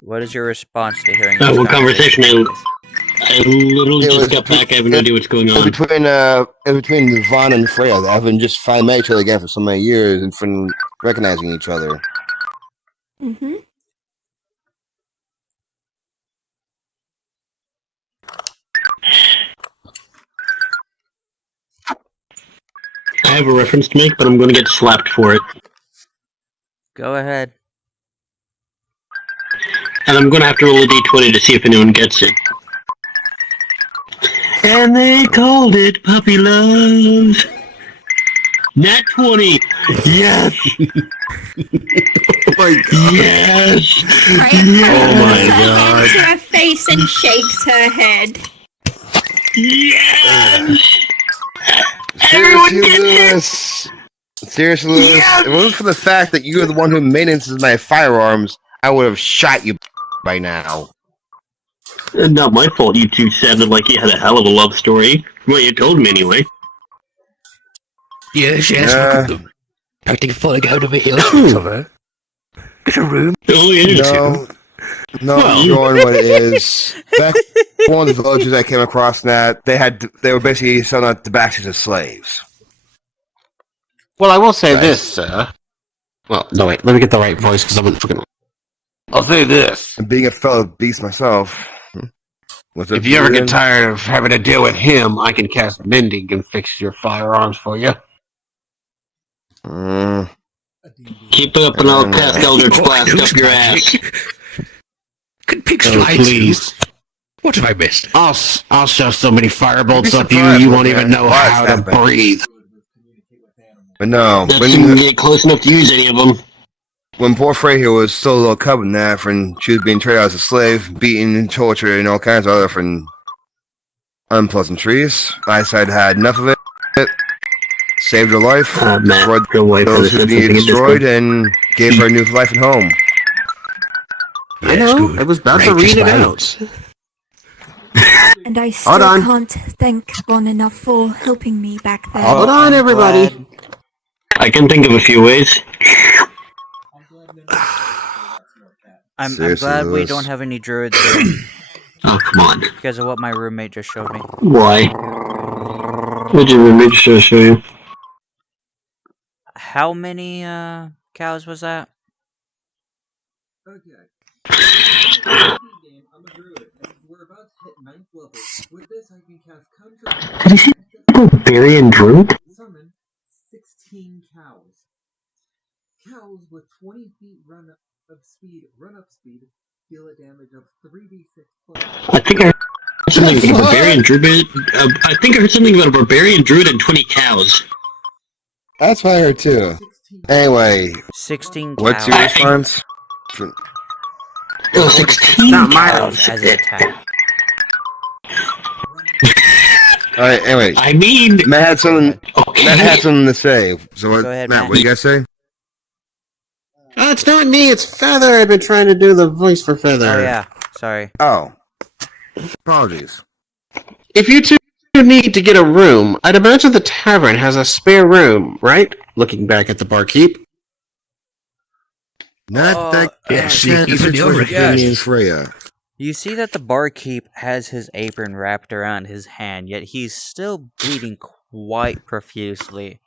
What is your response to hearing this conversation? I literally just got back. I have no idea what's going on. Between Vaughn and Freya, they haven't just finally met each other again for so many years and from recognizing each other. Mm-hmm. I have a reference to make, but I'm going to get slapped for it. Go ahead. And I'm going to have to roll a d20 to see if anyone gets it. And they called it Puppy Love. Nat 20. Yes. Oh my god. Yes. Oh my god. To her face and shakes her head. Yes. Seriously, Lewis. Seriously, Lewis. If it wasn't for the fact that you are the one who maintenances my firearms, I would have shot you by now. Not my fault. You two sounded like you had a hell of a love story. Well, you told me anyway. Yes, look at them. Acting falling out of a hill from each other. Get a room. Oh, yeah. No, Jordan, what it is. Back in one of the villages I came across that they were basically selling out the backs as slaves. Well, I will say this, sir. Well, no, wait. Let me get the right voice because I'm not fucking. I'll say this. And being a fellow beast myself. If you ever get tired of having to deal with him, I can cast Mending and fix your firearms for you. Keep it up and I'll cast Eldritch Blast up your ass. Could pick please. What have I missed? I'll shove so many firebolts up you won't even know how to breathe. But no, That didn't get close enough to use any of them. When poor Frey here was still a little cub in that, and she was being traded as a slave, beaten and tortured, and all kinds of other different unpleasantries, I decided I had enough of it, saved her life, destroyed those who needed destroyed, and gave her a new life and home. I know, I was about to read it out. And I still can't thank Vaughn enough for helping me back there. Hold on, everybody. I can think of a few ways. I'm glad we don't have any druids here. Oh, come on. Because of what my roommate just showed me. Why? What did your roommate just show you? How many cows was that? Did you see Barbarian Druid? Summon 16 cows. Cows with 20 feet run-up speed, deal a damage of 3d6 plus. I think I heard something about a Barbarian Druid. I think I heard something about a Barbarian Druid and 20 cows. That's what I heard too. Anyway, 16 what's cows. your response? 16 Not my Cows as an attack. Alright, anyway. I mean, Matt had something. okay. Matt had something to say. So what, Go ahead, Matt, Matt. what do you guys say? It's not me, it's Feather. I've been trying to do the voice for Feather. Oh yeah, sorry. Oh, apologies. If you two need to get a room, I'd imagine the tavern has a spare room, right? Looking back at the barkeep. Not that yes, chance even the other situation guys. in Freya. You see that the barkeep has his apron wrapped around his hand, yet he's still bleeding quite profusely.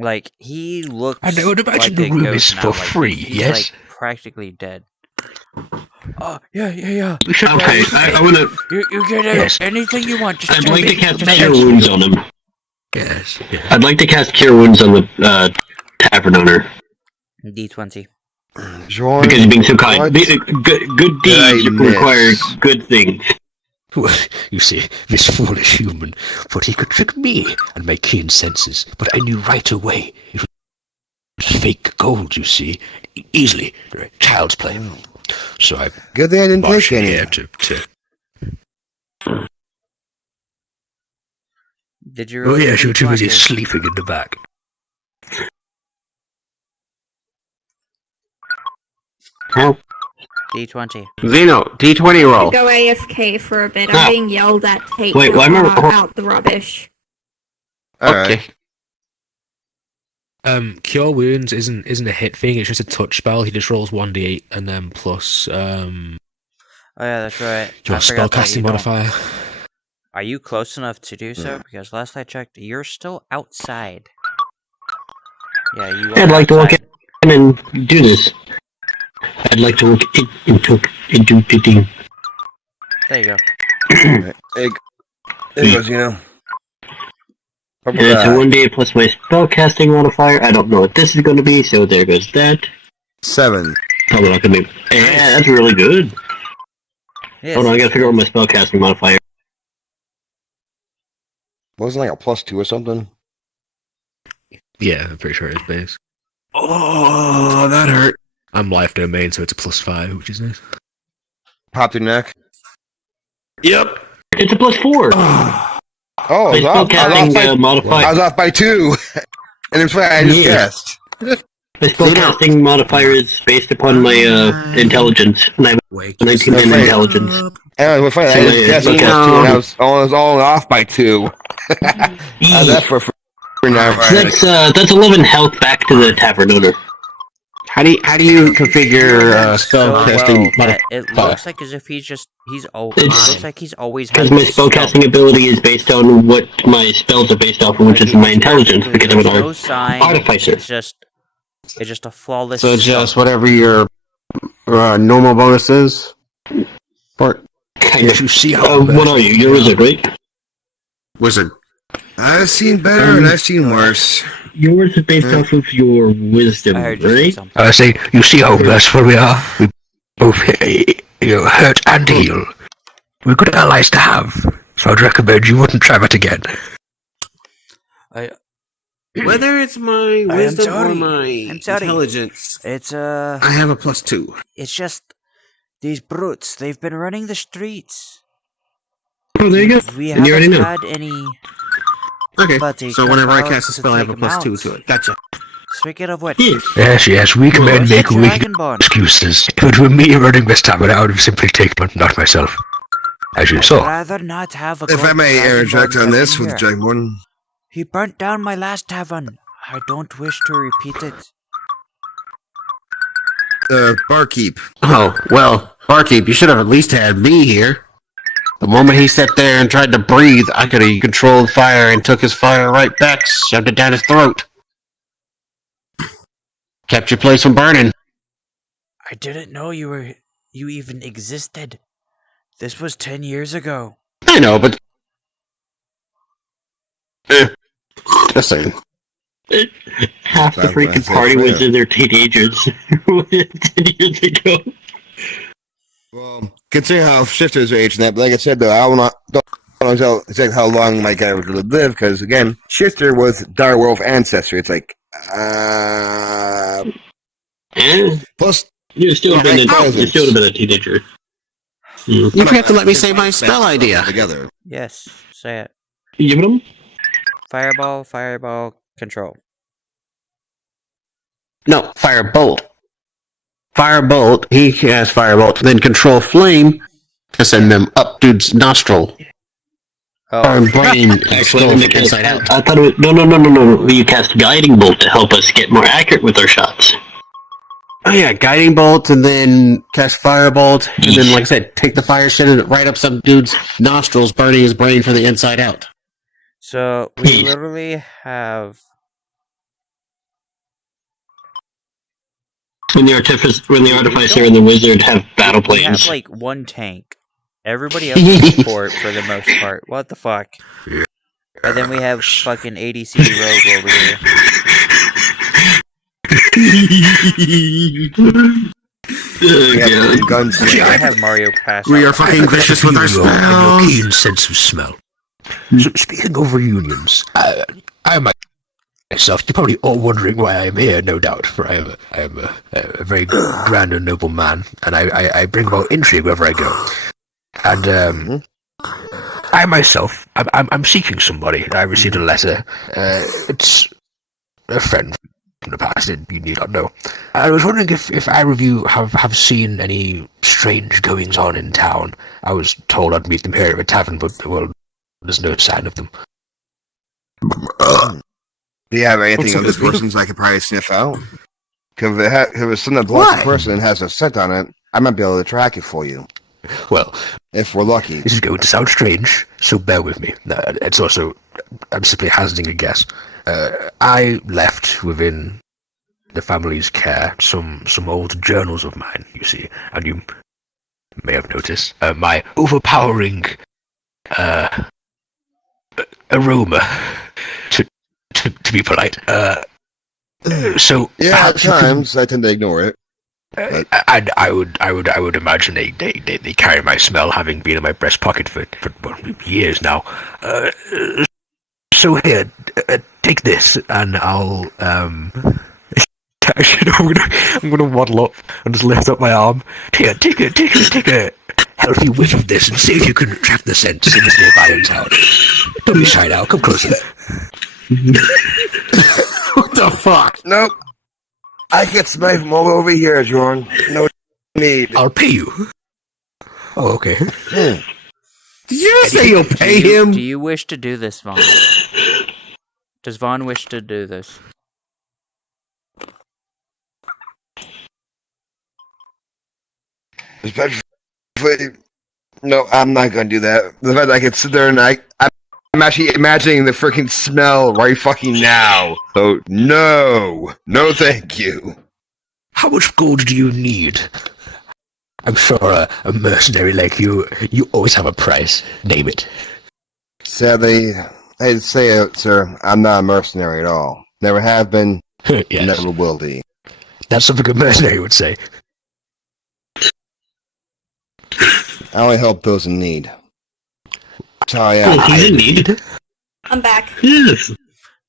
Like, he looks And I would imagine like the room a is ghost now. for Like, free, he's, yes? like, practically dead. Oh, yeah. We should Okay, I wanna. You get Yes. anything you want. Just I'd tell like me. to cast Just Cure tell me. Wounds on him. Yes. I'd like to cast Cure Wounds on the tavern owner. D20. Join. Because he's being so kind. What? Good Did I deeds miss? require good things. Well, you see, this foolish human thought he could trick me and my keen senses, but I knew right away it was fake gold, you see. Easily. Child's play. So I Good thing I didn't take marched in any. here to... Did you Oh roll yeah, your you were too busy D20? sleeping in the back. Help. D20. Zeno, D20 roll. Go AFK for a bit. I'm Ah. being yelled at. Take Wait, why am I- out the rubbish. Alright. Cure Wounds isn't a hit thing, it's just a touch spell. He just rolls 1d8 and then plus Oh yeah, that's right. your I forgot that you spellcasting don't- modifier. Are you close enough to do so? Because last I checked, you're still outside. Yeah, you are I'd like to walk outside. in and do this. I'd like to walk into the thing. There you go. There goes, you know. And it's a 1d8 plus my spellcasting modifier. I don't know what this is going to be, so there goes that. 7. Probably not going to be. Yeah, that's really good. Yes. Hold on, I gotta figure out my spellcasting modifier. Wasn't like a +2 or something? Yeah, I'm pretty sure it's base. Oh, that hurt. I'm life domain, so it's a +5, which is nice. Popped your neck? Yep. It's a +4. Oh, My spellcasting modifier. I was off by 2! And it's why I just guessed. My spellcasting modifier is based upon my intelligence, and I have 19 in intelligence. Anyway, we're funny. I just guessed a +2 and I was all off by 2. How's that for now? That's 11 health back to the tavern owner. How do you configure spellcasting modifier? It looks like as if he's always. It looks like he's always. Because my spellcasting ability is based on what my spells are based off of, which is my intelligence, because I'm an no sign. artificer. It's just a flawless. So just whatever your normal bonus is? Part. Kind of. You see how what are you? You're a wizard, right? Wizard. I've seen better and I've seen worse. Yours is based off of your wisdom, right? I say, you see how merciful we are? We both hurt and heal. We're good allies to have, so I'd recommend you wouldn't try that again. Whether it's my wisdom or my intelligence, it's I have a +2. It's just these brutes. They've been running the streets. Oh, there you go. We And you already haven't know. had any. Okay, Buddy, so whenever I come cast a out spell, I have a to take 'em +2 out. to it. Gotcha. Speaking of which, Yes, we can Where's make the weak Dragonborn? excuses. If it were me running this tavern, I would have simply taken it, not myself. As you I'd saw. rather not have a. If I good may interject Dragonborn on this coming with here. Dragonborn. He burnt down my last tavern. I don't wish to repeat it. Barkeep. Oh, well, Barkeep, you should have at least had me here. The moment he sat there and tried to breathe, I could have controlled fire and took his fire right back, shoved it down his throat. Kept your place from burning. I didn't know you even existed. This was 10 years ago. I know, but... just saying. Half the freaking party was in their teenagers 10 years ago. Well, considering how Shifter's age and that, but like I said, though, I don't know exactly how long my guy would live, because, again, Shifter was Direwolf ancestry. It's like, plus... You'd still have been a teenager. You forgot to let me say my spell idea. Together. Yes, say it. You give them? Fireball, control. No, Firebolt. Firebolt, he has Firebolt, then control Flame to send them up dude's nostril. Burn brain and skull from inside out. I thought it was... No. You cast Guiding Bolt to help us get more accurate with our shots. Oh yeah, Guiding Bolt, and then cast Firebolt, and then, like I said, take the fire, send it right up some dude's nostrils, burning his brain from the inside out. So, we literally have... When the Artificer and the Wizard have battle plans. We have, like, one tank. Everybody else is support for the most part. What the fuck? And then we have fucking ADC Rogue over here. Guns. I have Mario pass. We are fucking vicious with our Your spells. keen sense of smell. So, speaking of reunions, I myself, you're probably all wondering why I'm here, no doubt, for I am a very grand and noble man, and I bring about intrigue wherever I go. And I myself, I'm seeking somebody. I received a letter. It's a friend from the past, and you need not know. I was wondering if either of you have seen any strange goings on in town. I was told I'd meet them here at a tavern, but, well, there's no sign of them. Do you have anything on this person's I could probably sniff out? Because if it's something that belongs to the person and has a scent on it, I might be able to track it for you. Well, if we're lucky. This is going to sound strange, so bear with me. It's also, I'm simply hazarding a guess. I left within the family's care some old journals of mine, you see, and you may have noticed my overpowering aroma, to be polite. So yeah, at times I tend to ignore it. I would imagine they carry my smell, having been in my breast pocket for years now. So here, take this, and I'll I'm gonna waddle up and just lift up my arm. Here, take a healthy whiff of this, and see if you can track the scent in this nearby in town. Don't be shy now. Come closer. What the fuck? Nope. I get smelled from all over here, Jorn. No need. I'll pay you. Oh, okay. Did you just say you'll pay him? Do you wish to do this, Vaughn? Does Vaughn wish to do this? Especially, no, I'm not going to do that. The fact that I can sit there and I'm actually imagining the freaking smell right fucking now. So, no, thank you. How much gold do you need? I'm sure a mercenary like you always have a price. Name it. Sadly, I'd say it, sir. I'm not a mercenary at all. Never have been, yes. Never will be. That's something a mercenary would say. I only help those in need. Sorry, I need. I'm back. Yes.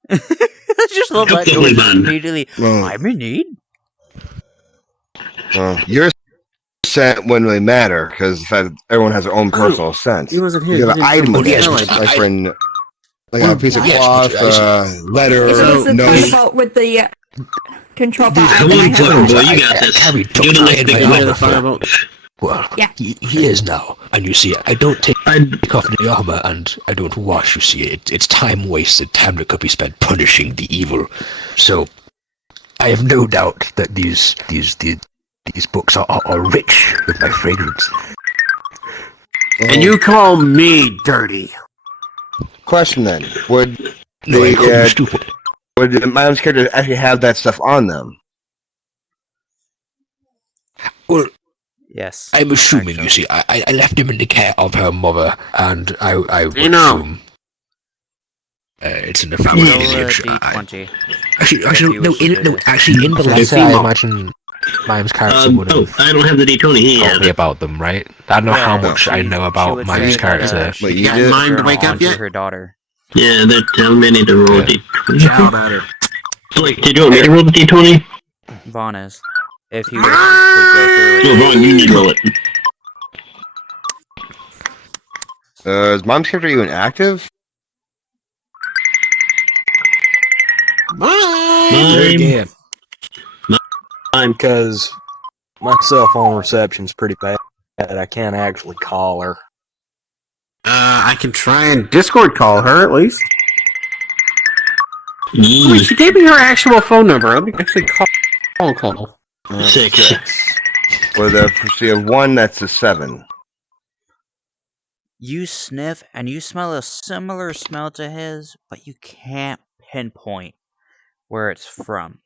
Just love that noise immediately. I'm in need. Your scent wouldn't really matter because everyone has their own personal scent. He wasn't here. You have an item of yes, like friend, like a piece of cloth, letter, This is note. the fault with the control Come file. on, Fireball, you got this. You're the left big Well, yeah. He is now, and you see, I don't take off the armor, and I don't wash. You see, it's time wasted, time that could be spent punishing the evil. So, I have no doubt that these These books are rich with my fragrance. And you call me dirty? Question then: would No, I call you the stupid. would Madam's characters actually have that stuff on them? Well, Yes. I'm assuming. actually. You see, I left him in the care of her mother, and I would You know. assume it's in the family Roll a lineage. d20. Actually, you no, wish to do it. actually, in the letter, I imagine Mime's character would have I don't have the D20 told me yet. about them, right? I don't know how Yeah, much I she- know she about would Mime's say that, character. she Wait, you passed did? the Mind to journal wake up on to yet? her daughter. Yeah, they're telling me to roll a D20. Shout at her. Like, did you want me to roll the D20? Vaughn is. If he wishes to go through No, it. Vaughn, you need to roll it. Is Mom's character even active? Very Mine. good. Mine. Because my cell phone reception's pretty bad. I can't actually call her. I can try and Discord call her at least. Wait, Yee. she gave me her actual phone number. Let me actually call. 6. With a frequency of 1, that's a 7. You sniff and you smell a similar smell to his, but you can't pinpoint where it's from.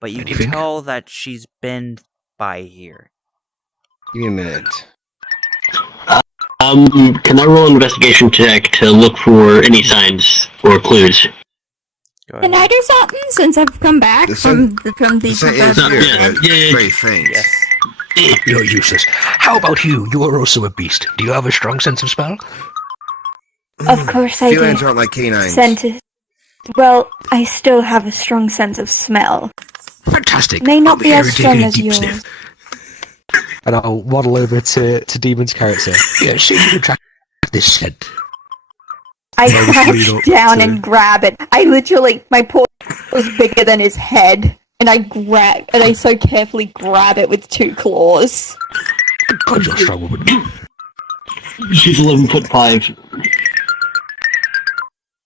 But you Anything? can tell that she's been by here. Give me a minute. Can I roll an investigation check to look for any signs or clues? Go Can ahead. I do something since I've come back The from the The scent is professor? here, Yeah, but yeah, yeah. very faint. Yes. You're useless. How about you? You are also a beast. Do you have a strong sense of smell? Of course I Felines do. aren't like canines. Scent. Well, I still have a strong sense of smell. Fantastic. May not Over be here as and strong taking a as deep yours. sniff. And I'll waddle over to Demon's character. Yeah, see if you can track this scent. I Well, we lead crouch up down to- and grab it. I literally, my paw was bigger than his head, and I so carefully grab it with 2 claws. God, you're a strong woman. She's 11'5".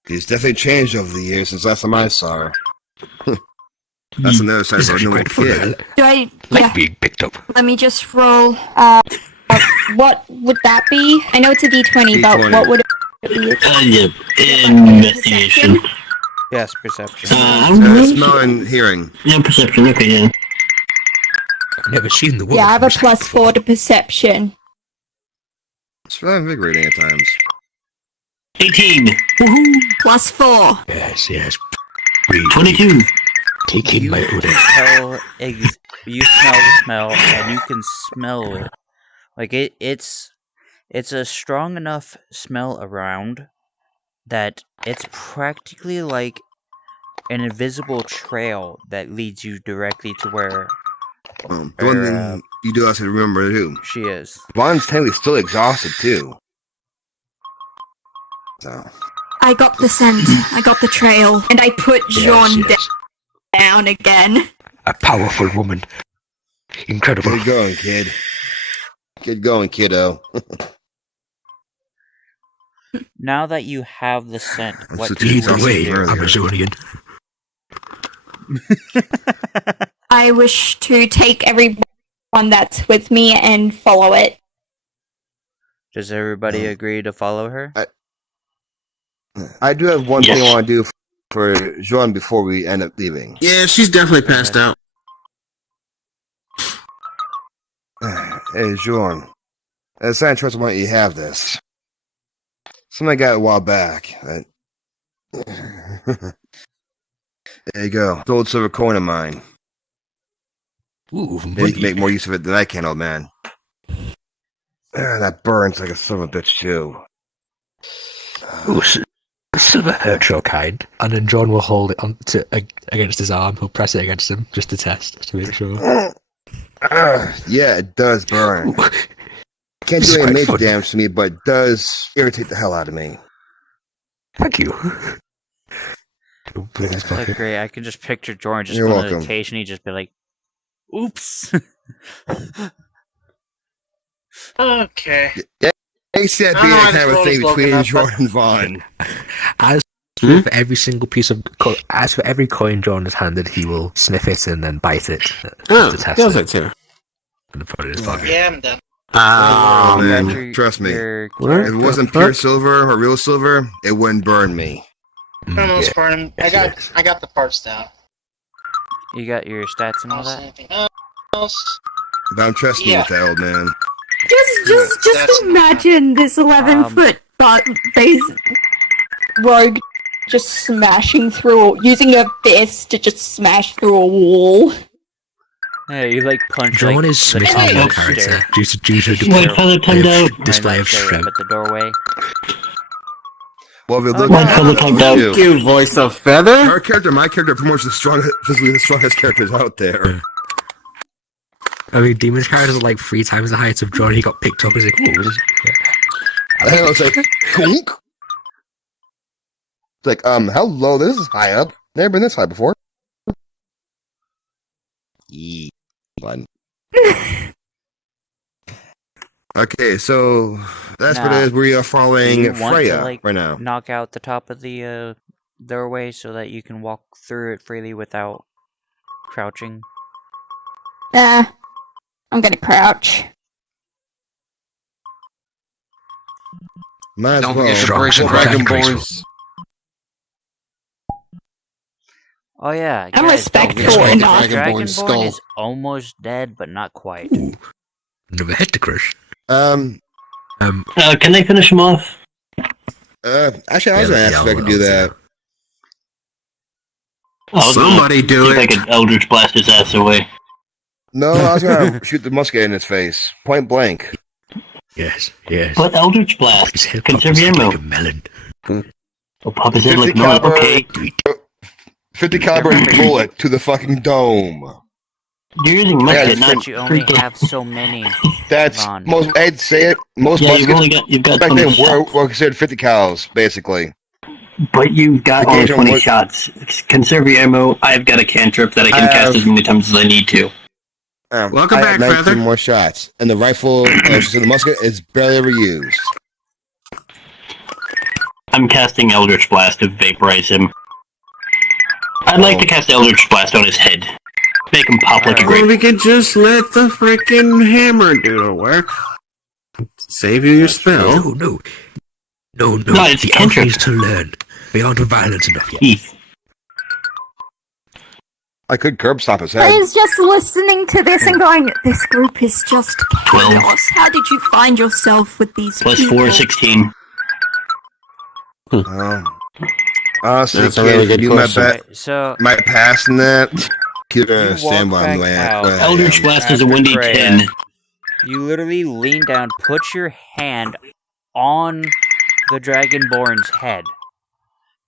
He's definitely changed over the years since last time I saw her. That's another side This of is a actually normal quite fun. kid. Do I? Like Yeah. being picked up. Let me just roll. What would that be? I know it's a D20, but D20. what would it be? Yeah, investigation. Yes, perception. Smell and hearing. Yeah, perception, okay, yeah. I've never seen the world. Yeah, I have a from this plus 4 to perception. It's very invigorating at times. 18. Woohoo! Plus 4. Yes, yes. Breathe. 22. Take in my odor. You smell the smell, and you can smell it. Like it's a strong enough smell around that it's practically like an invisible trail that leads you directly to where The one thing you do have to remember too. she is. Vaughn's technically still exhausted too. So I got the scent. I got the trail. And I put Jean down again. A powerful woman. Incredible. get going, kid. Get going, kiddo. Now that you have the scent, what so do you Lead the want to way, do? Amazonian. I wish to take everyone that's with me and follow it. Does everybody agree to follow her? I do have one thing Yes. I want to do for Jean before we end up leaving. Yeah, she's definitely passed out. Hey, Jean. As I trust why you have this. Something I got a while back. There you go. It's old silver coin of mine. Ooh, Maybe you can make more use of it than I can, old man. That burns like a son of a bitch, too. Ooh, silver hurts your kind. And then John will hold it against his arm. He'll press it against him just to test, to make sure. Yeah, it does burn. Ooh, Can't This is do any quite major fun. damage to me, but it does irritate the hell out of me. thank you. Don't put it in his Like, pocket. great, I can just picture Jordan just You're going to welcome. occasionally just be like, oops. Okay. I see that I being know, I a kind just of a rolled thing a slogan between up, Jordan and Vaughn. As for every single piece of as for every coin John is handed, he will sniff it and then bite it Oh, to test does it. it too? And put it in his pocket. Yeah, I'm done. Oh, You got man, trust me. your What? If it wasn't pure silver or real silver, it wouldn't burn me. For the most Yeah. part, I got the parts down. You got your stats and all that? Anything else? But I'm trusting you with that, old man. Just That's- imagine this 11-foot base rogue just smashing through, using a fist to just smash through a wall. Yeah, you like punch John like is the smitten top by of the the character stair. due to White feather turned out. display of Stair up strength. at the doorway. Well, if you look White feather turned out. Thank you, voice of feather. my character, promotes physically the strongest characters out there. I mean, Demon's characters are like 3 times the height of John. He got picked up as a I was like, Kunk? It's like, hello, this is high up. Never been this high before. Yee. Fun. Okay, so that's what it Now, is. We are Do following you want Freya to like right now. knock out the top of the doorway so that you can walk through it freely without crouching? Nah, I'm gonna crouch. Might as Don't well. forget to Strong, break the strong, Dragonborns. Oh yeah, I'm guys, don't respectful forget, enough. the Dragonborn Dragonborn skull. is almost dead, but not quite. Never had to crush. Um, Can they finish him off? actually, I was gonna ask if I could do that. I was gonna Somebody do see if I it. could Eldritch blast his ass away. No, I was gonna shoot the musket in his face, point blank. Yes, yes. But Eldritch blast. His head Conserve pops your like ammo. a melon. Oh, pop his head 50 like no. caliber, Okay. 50 caliber bullet to the fucking dome. You're using Yeah, musket, But not you only freaking. have so many. That's Ron. most. I'd say it. Most Yeah, you've muskets you've got back 20 then shots. were considered 50 cals, basically. But you got Okay, only so 20 what- shots. Conserve your ammo. I've got a cantrip that I can cast as many times as I need to. Welcome I back, have 19 Feather. more shots, and the rifle, so the musket is barely ever used. I'm casting Eldritch Blast to vaporize him. I'd like to cast Eldritch Blast on his head. Make him pop like a Or grape. we could just let the frickin' hammer do the work. Save you your spell. No. No, it's The a elf cantrip. needs to learn. We aren't violent enough yet. Heath. I could curb stop his I head. was just listening to this and going, this group is just 12. chaos. How did you find yourself with these Plus people? 4, 16. Honestly, That's a really good you question. my Right, so my past in that. You're gonna you stand walk by back me. out. Eldritch Blast is a After 1d10. you literally lean down, put your hand on the Dragonborn's head.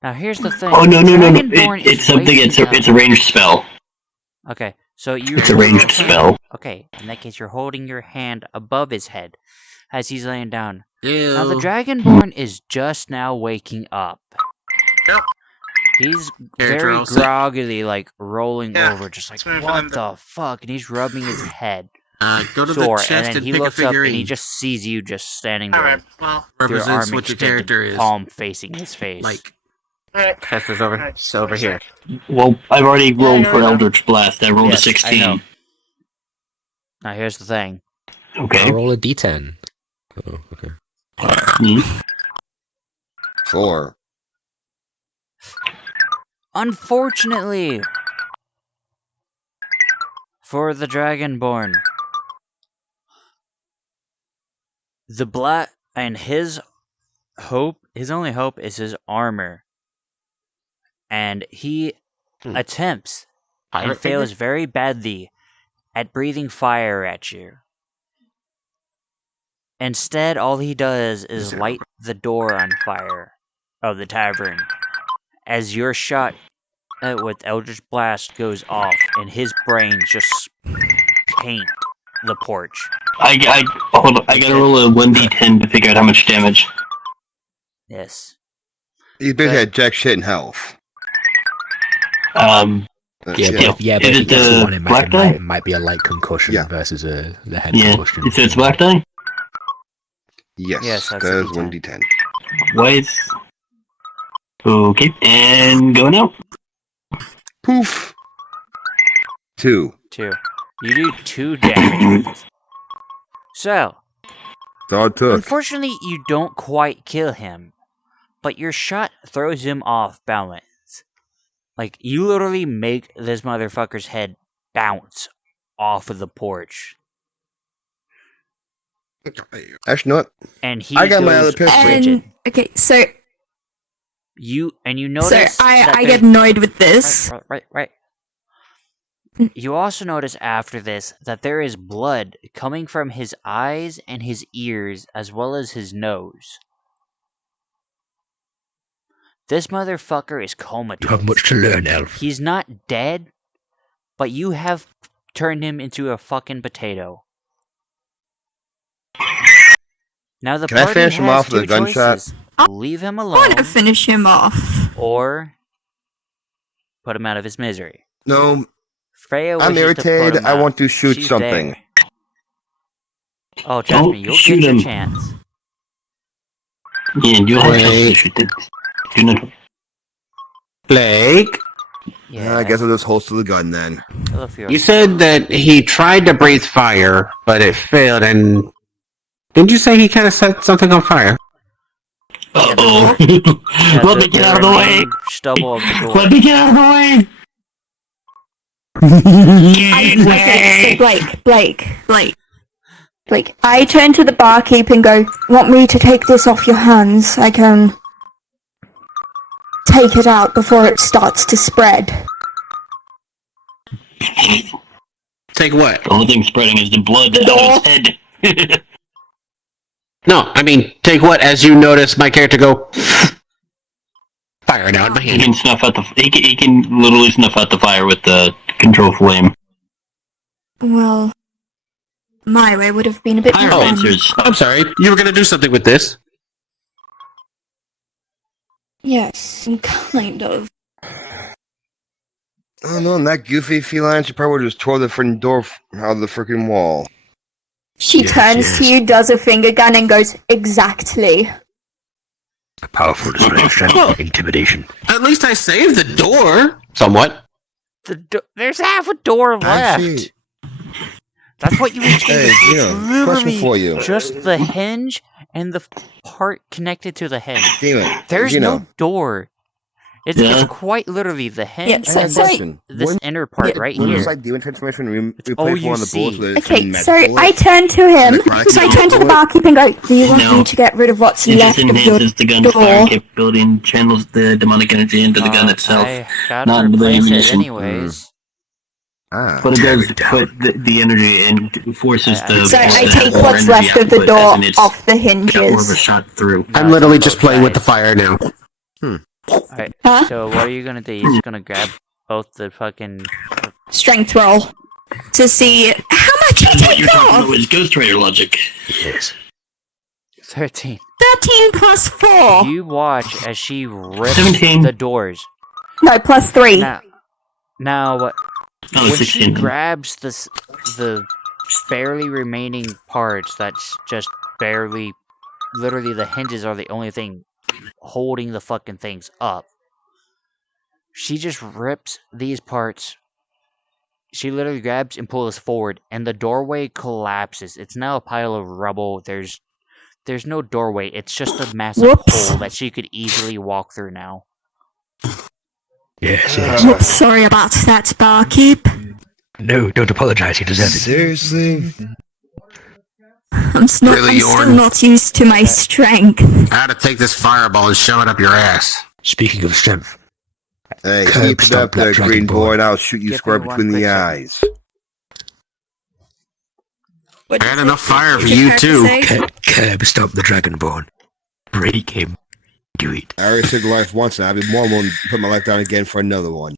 Now here's the thing. Oh, no. Dragonborn It's is something, waking it's a ranged spell. up. Okay, so you It's a hold your ranged hand- spell. Okay, in that case, you're holding your hand above his head as he's laying down. Now the Dragonborn is just now waking up. Yep. He's Character very all set. groggily, like rolling Yeah, over, just like it's moving what in the fuck, and he's rubbing his head Go to sore, the and chest then and he pick a looks up and he figurine. just sees you just standing there, Alright, well, with your Represents arm what your extended, character is. palm facing his face. Like, alright. Chest is over. Alright, It's over here. Well, I've already rolled for yeah. Eldritch Blast. I rolled Yes, a I 16. know. Now here's the thing. Okay. I'll roll a d10. Oh, okay. Hmm. 4. Unfortunately, for the Dragonborn, the black and his only hope is his armor, and he attempts and pirate fails figure? very badly at breathing fire at you. Instead, all he does is light the door on fire of the tavern as your shot with Eldritch Blast goes off and his brains just paint the porch. Hold on. I gotta roll a 1d10 to figure out how much damage. Yes. He's basically had jack shit in health. Yeah, but Is if it he gets the one, it black die? might be a light concussion versus the head Yeah. concussion. So it's black die? Yes, Yes, that's that a is 1d10. White. Okay, and go now. Poof. 2. 2. You do 2 damage with this. So, That's all it took. unfortunately, you don't quite kill him, but your shot throws him off balance. Like, you literally make this motherfucker's head bounce off of the porch. Actually, you know what? And he I got my goes other pistol. rigid. Okay, so You notice so I that get there's- annoyed with this. Right. You also notice after this that there is blood coming from his eyes and his ears as well as his nose. This motherfucker is comatose. You have much to learn, Elf. He's not dead, but you have turned him into a fucking potato. Now the Can I party finish him has off with a 2 gunshot? choices. Leave him I want to alone finish him off. or put him out of his misery. No, Freya I'm wishes to put irritated. him I out. want to shoot She's something. there. Oh, trust Don't me, you'll shoot get your him. chance. Yeah, you have Wait. to shoot it. Do not. Blake, Yeah, I guess I'll just holster the gun then. you said that he tried to breathe fire, but it failed, and didn't you say he kind of set something on fire? Uh-oh. Yeah, Let me get out of the way. remaining stubble of the door. Let me get out of the way. Okay, so Blake, I turn to the barkeep and go, want me to take this off your hands? I can take it out before it starts to spread. Take what? The only thing spreading is the blood out of his head. No, I mean, take what as you notice my character go fire it out in my He hand. can snuff out the. He can literally snuff out the fire with the control flame. Well, my way would have been a bit more fun. Pyromancers. I'm sorry, you were gonna do something with this. Yes, kind of. I don't know, and that goofy feline, she probably would have just tore the freaking door out of the freaking wall. She Yes, turns to yes. you, does a finger gun, and goes, exactly. A powerful display of strength, intimidation. At least I saved the door. Somewhat. There's half a door left. Actually, That's what you each hey, need. you know, question for you. Just the hinge and the part connected to the hinge. Damn it. There's you no know, door. It's Yeah. quite literally the hinge Yeah, and so- this, so- question. this inner part right When here. it's like demon transformation, we all replace you one of the see. bullets with Okay, some so magic I bullet. turn to him. Necrotic So I turn to the bullet. barkeep and go, do you want No. me to get rid of what's It left just of your enhances the gun's fire door? capability and channels the demonic energy into the gun itself. I gotta not the replace it ammunition. anyways. Ah. But it does Tear it put the energy and forces the. So I the take more what's energy left of the output, door as in it's off the got more of a hinges. shot through. I'm literally just playing with the fire now. Alright, Huh? so what are you gonna do? You're just gonna grab both the fucking... Strength roll to see how much I What take you're talking off. about is Ghost Rider logic. Yes. 13. 13 plus 4. You watch as she rips 17. the doors. No, plus 3. Now, Oh, when it's she 16. grabs the barely remaining parts that's just barely... Literally, the hinges are the only thing holding the fucking things up. She just rips these parts. She literally grabs and pulls forward, and the doorway collapses. It's now a pile of rubble. There's no doorway. It's just a massive Whoops. hole that she could easily walk through now. Yes, yes. Oops, sorry about that, barkeep. No, don't apologize. You deserve it. Seriously? I'm still Jordan? not used to my strength. I had to take this fireball and shove it up your ass. Speaking of strength, Hey, Curb keep it stomp up there, that dragon green boy, boy. and I'll shoot you Give square me one between the quick second. eyes. What I had did enough fire for did you Curb too. say? curb stomp the dragonborn. Break him. Do it. I already saved life once, and I'll be more willing to put my life down again for another one.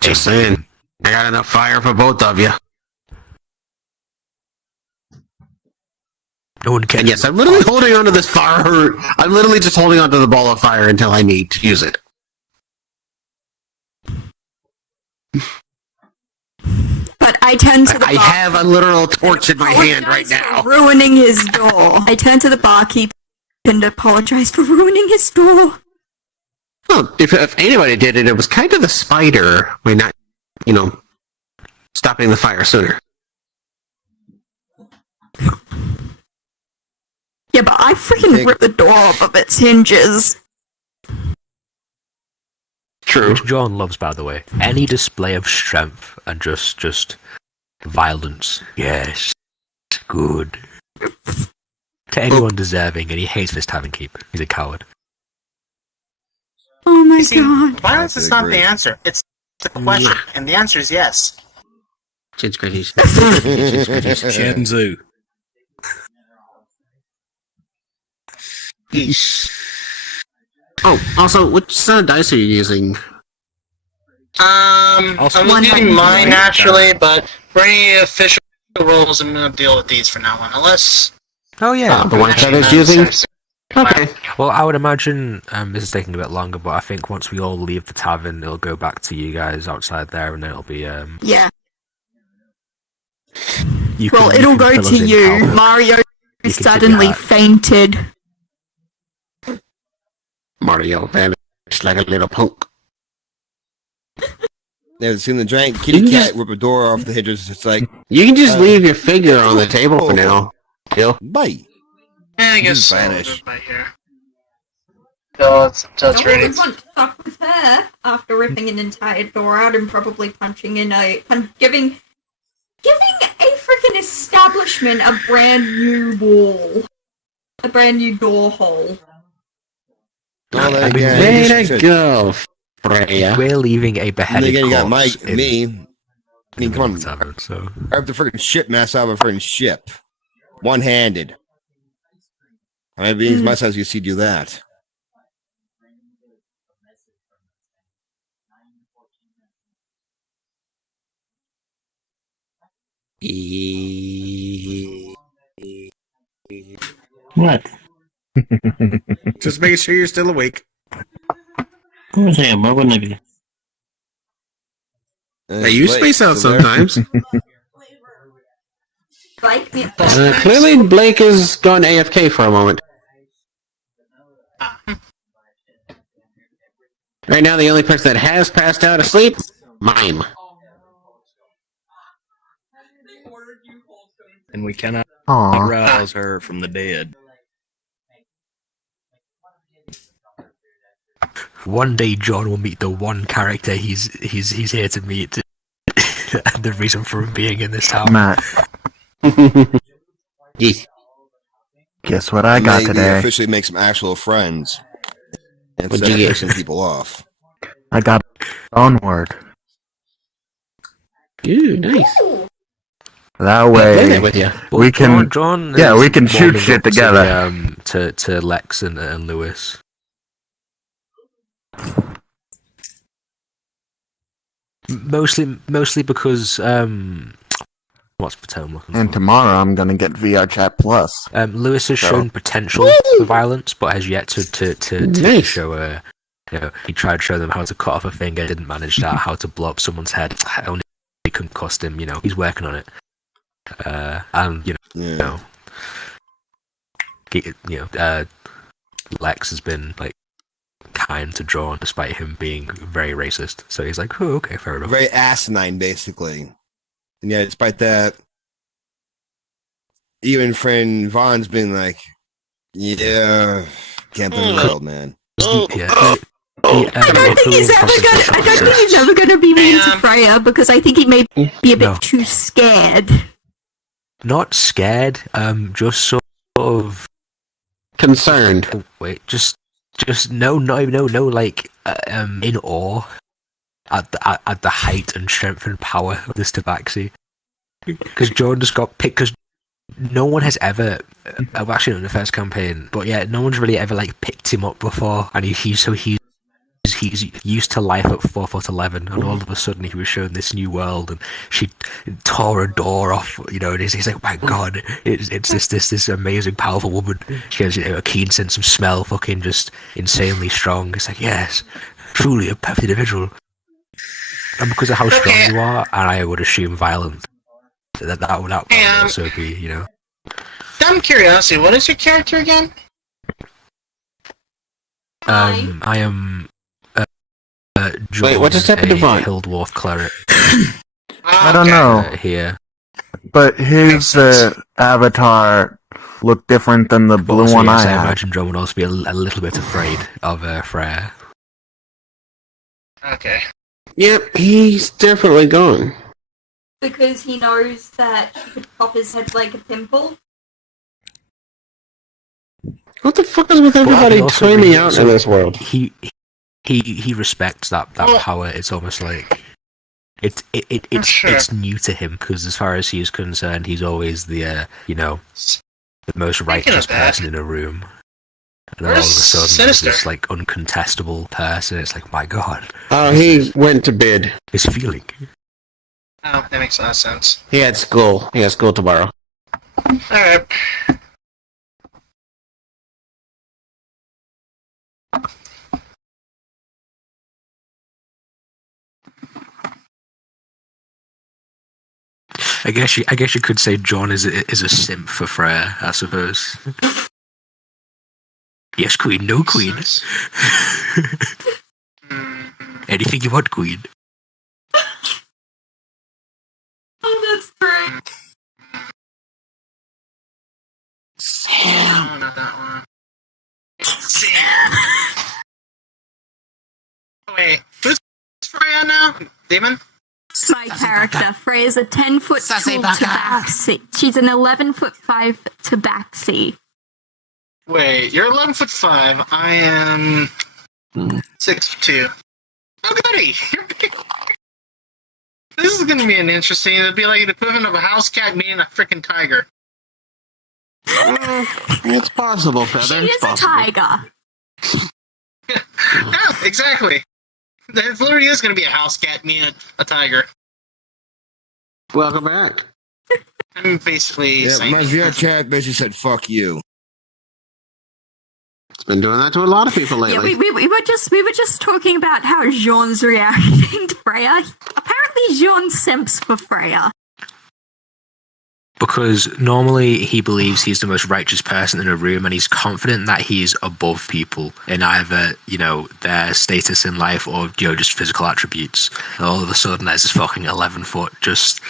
Just saying. I got enough fire for both of you. No one cares. And yes, I'm literally holding onto this fire. I'm literally just holding onto the ball of fire until I need to use it. But I turn to the I have a literal torch in my hand right apologize now. for ruining his door. I turn to the barkeep and apologize for ruining his door. Well, if anybody did it, it was kind of the spider. I mean, not stopping the fire sooner. Yeah, but I freaking ripped the door off of its hinges. True. Which John loves, by the way. Any display of strength and just violence. Yes. Good. To anyone deserving, and he hates this tavern keep. He's a coward. Oh my god. Violence is not the answer. It's the question, and the answer is yes. Chin's crazy. Shinzu. Oh, also, which set of dice are you using? I'm using mine naturally, but for any official rules, I'm gonna deal with these for now on, unless. Oh yeah, the one Feather's using. Okay. Well, I would imagine this is taking a bit longer, but I think once we all leave the tavern, it'll go back to you guys outside there, and then it'll be Yeah. Well, it'll go to you. Mario suddenly fainted. Mario vanished like a little punk. Never seen the giant kitty cat rip a door off the hinges. It's like you can just leave your figure on the table for now. Bye. Yeah, I guess vanish. Right here. So it's ready. No one would want to fuck with her after ripping an entire door out and probably punching in giving a freaking establishment a brand new wall, a brand new door hole. Way to go, Freya. We're leaving a beheaded you got corpse me. I mean, come on. Tavern, so. I have the freaking ship mess out of a freaking ship. One-handed. I mean, my size, you see, do that. What? Just making sure you're still awake. Of course I am. Why wouldn't I be? Hey, you space out sometimes. Clearly, Blake has gone AFK for a moment. Right now, the only person that has passed out asleep, Mime. And we cannot Aww. rouse her from the dead. One day, John will meet the one character he's here to meet. The reason for him being in this town. Matt. Yes. Guess what I got Maybe today? officially make some actual friends instead of pissing people off. I got Onward. Ooh, nice. That way, with you. we can. John we can shoot warming shit up together. To Lex and Lewis. Mostly because what's the term? And tomorrow I'm gonna get VR Chat Plus. Lewis has shown potential for violence, but has yet to show he tried to show them how to cut off a finger, didn't manage that. How to blow up someone's head, only couldn't cost him. He's working on it. And Lex has been like kind to John despite him being very racist. So he's like, oh, okay, fair enough. Very asinine, basically. And yeah, despite that, even friend Vaughn's been like, yeah, can't believe the world, man. I don't think he's ever gonna be mean to Freya because I think he may be a bit too scared. Not scared, just sort of concerned. Oh, wait, just no, like in awe at the height and strength and power of this tabaxi. Because Jordan just got picked. Because no one has ever, actually not in the first campaign, but yeah, no one's really ever like picked him up before, and he's used to life at 4'11", and all of a sudden he was shown this new world, and she tore a door off, and he's like, oh my god, it's this amazing, powerful woman. She has a keen sense of smell, fucking just insanely strong. It's like, yes, truly a perfect individual. And because of how strong you are, and I would assume violent, that would also be, Dumb curiosity, what is your character again? I am John Wait, what's a step of divine? Hill Dwarf cleric. I don't know, Here. but his avatar looked different than the blue Also, one yes, I I had. imagine John would also be a little bit afraid of Freya. Okay. Yep, he's definitely going. Because he knows that he could pop his head like a pimple. What the fuck is with everybody timing out in this world? He respects that power. It's almost like it's new to him because as far as he's concerned, he's always the the most righteous person in a room. And then all of a sudden, there's this like uncontestable person. It's like, my God. Oh, he went to bed. His feeling. Oh, that makes a lot of sense. He had school. He has school tomorrow. Alright. I guess you could say John is a simp for Freya, I suppose. Yes, Queen. No, Queen. Anything you want, Queen. Oh, that's great. No, not that one. Sam. Oh, wait, who's Freya now? Demon? My character, Freya's a 10-foot tall tabaxi. She's an 11'5" tabaxi. Wait, you're 11'5". I am 6'2". Oh, goody! You're big. This is gonna be an interesting. It'd be like the equivalent of a house cat meeting a freaking tiger. It's possible, Feather. She is a tiger. Yeah, exactly. That literally is gonna be a house cat meeting a tiger. Welcome back. I'm basically Yeah, saying. my VR chat basically said, fuck you. It's been doing that to a lot of people lately. Yeah, we were just talking about how Jean's reacting to Freya. Apparently, Jean simps for Freya. Because normally he believes he's the most righteous person in a room and he's confident that he's above people in either, their status in life or, just physical attributes. And all of a sudden there's this fucking 11-foot just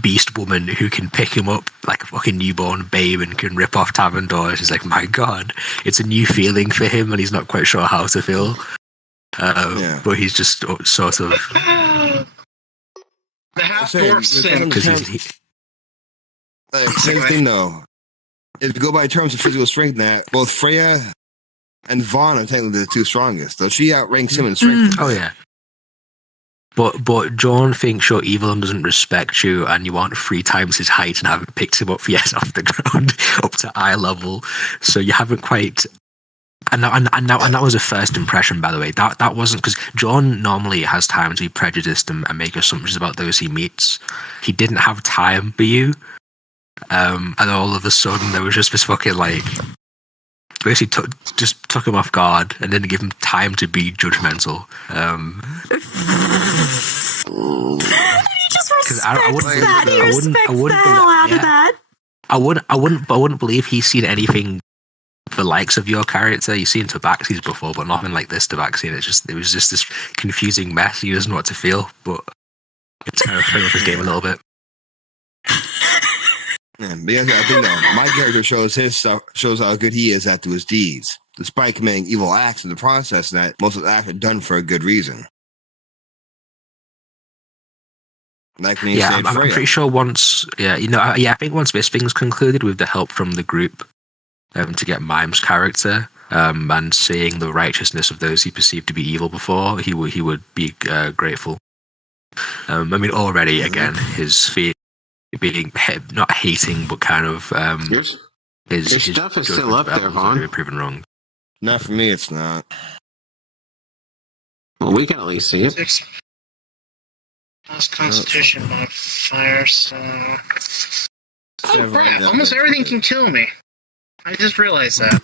beast woman who can pick him up like a fucking newborn babe and can rip off tavern doors. He's like, my God, it's a new feeling for him and he's not quite sure how to feel. But he's just sort of... The half-dwarf sim. Same thing though. If you go by terms of physical strength, that both Freya and Vaughn are technically the two strongest. So she outranks him in strength. Oh yeah. But John thinks you're evil and doesn't respect you, and you want 3 times his height and haven't picked him up yet off the ground up to eye level. So you haven't quite. And that was a first impression, by the way. That wasn't because John normally has time to be prejudiced and make assumptions about those he meets. He didn't have time for you. And all of a sudden there was just this fucking basically just took him off guard and didn't give him time to be judgmental. He just respects that. He respects the hell out of that. I wouldn't believe he's seen anything the likes of your character. You've seen Tabaxis before, but nothing like this Tabaxi. And it was just this confusing mess. He doesn't know what to feel, but it's kind of throwing off his game a little bit. Yeah, but yeah, I think my character shows how good he is after his deeds, despite committing evil acts in the process. And that most of the acts are done for a good reason. Like when you I'm pretty sure once, I think once this thing's concluded with the help from the group, to get Mime's character, and seeing the righteousness of those he perceived to be evil before, he would be grateful. Already again, his fear. Being not hating, but kind of his stuff is still up there, Vaughn. Proven wrong. Not for me, it's not. Well, we can at least see it. 6 plus Constitution modifier, so. Oh crap! Almost everything can kill me. I just realized that.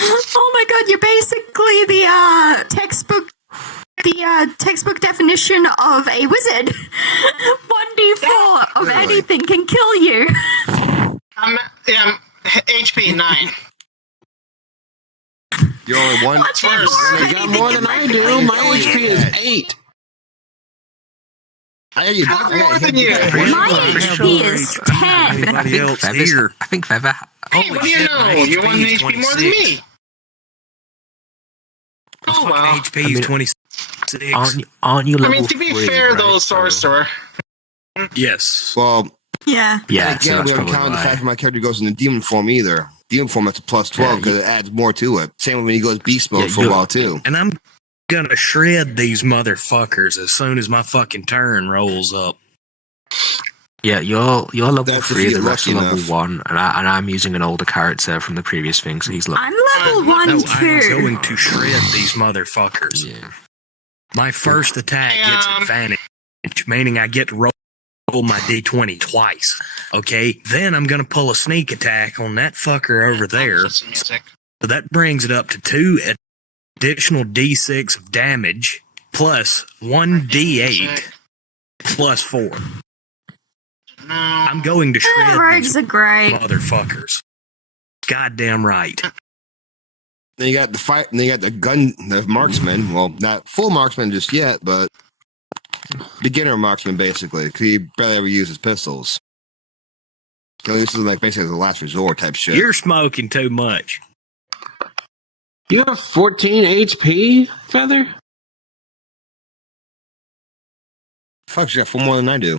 Oh my God! You're basically the textbook definition of a wizard. 1d4 of anything can kill you. I'm HP 9. You're only one. What's your You got more than I do. My HP is 8. How more than you? My HP is 10. Anybody else here? I think Feather. Hey, what do you know? You're 1 HP more than me. Oh well. HP is 26. Aren't you I level mean, to be 3, fair, right? though, Sorcerer. Yes. Well, Yeah. Yeah, so again, that's we haven't probably counted the why. fact that my character goes into demon form either. Demon form that's a plus 12 because it adds more to it. Same when he goes beast mode for a while too. And I'm gonna shred these motherfuckers as soon as my fucking turn rolls up. Yeah, you're level That's if 3, you the get rest are lucky level enough. 1, and I'm using an older character from the previous thing, so he's level. I'm level 1 No, I'm too. going to shred these motherfuckers. Yeah. My first attack gets advantage, meaning I get to roll my d20 twice. Okay, then I'm gonna pull a sneak attack on that fucker over there. So that brings it up to 2 additional d6 of damage plus 1d8 plus 4. I'm going to shred Rogues these are great. motherfuckers. Goddamn right. Then you got the fight, and then you got the marksman. Well, not full marksman just yet, but beginner marksman basically, because he barely ever uses pistols. So this is like basically the last resort type shit. You're smoking too much. You have 14 HP, Feather? Fuck, you got 4 more than I do.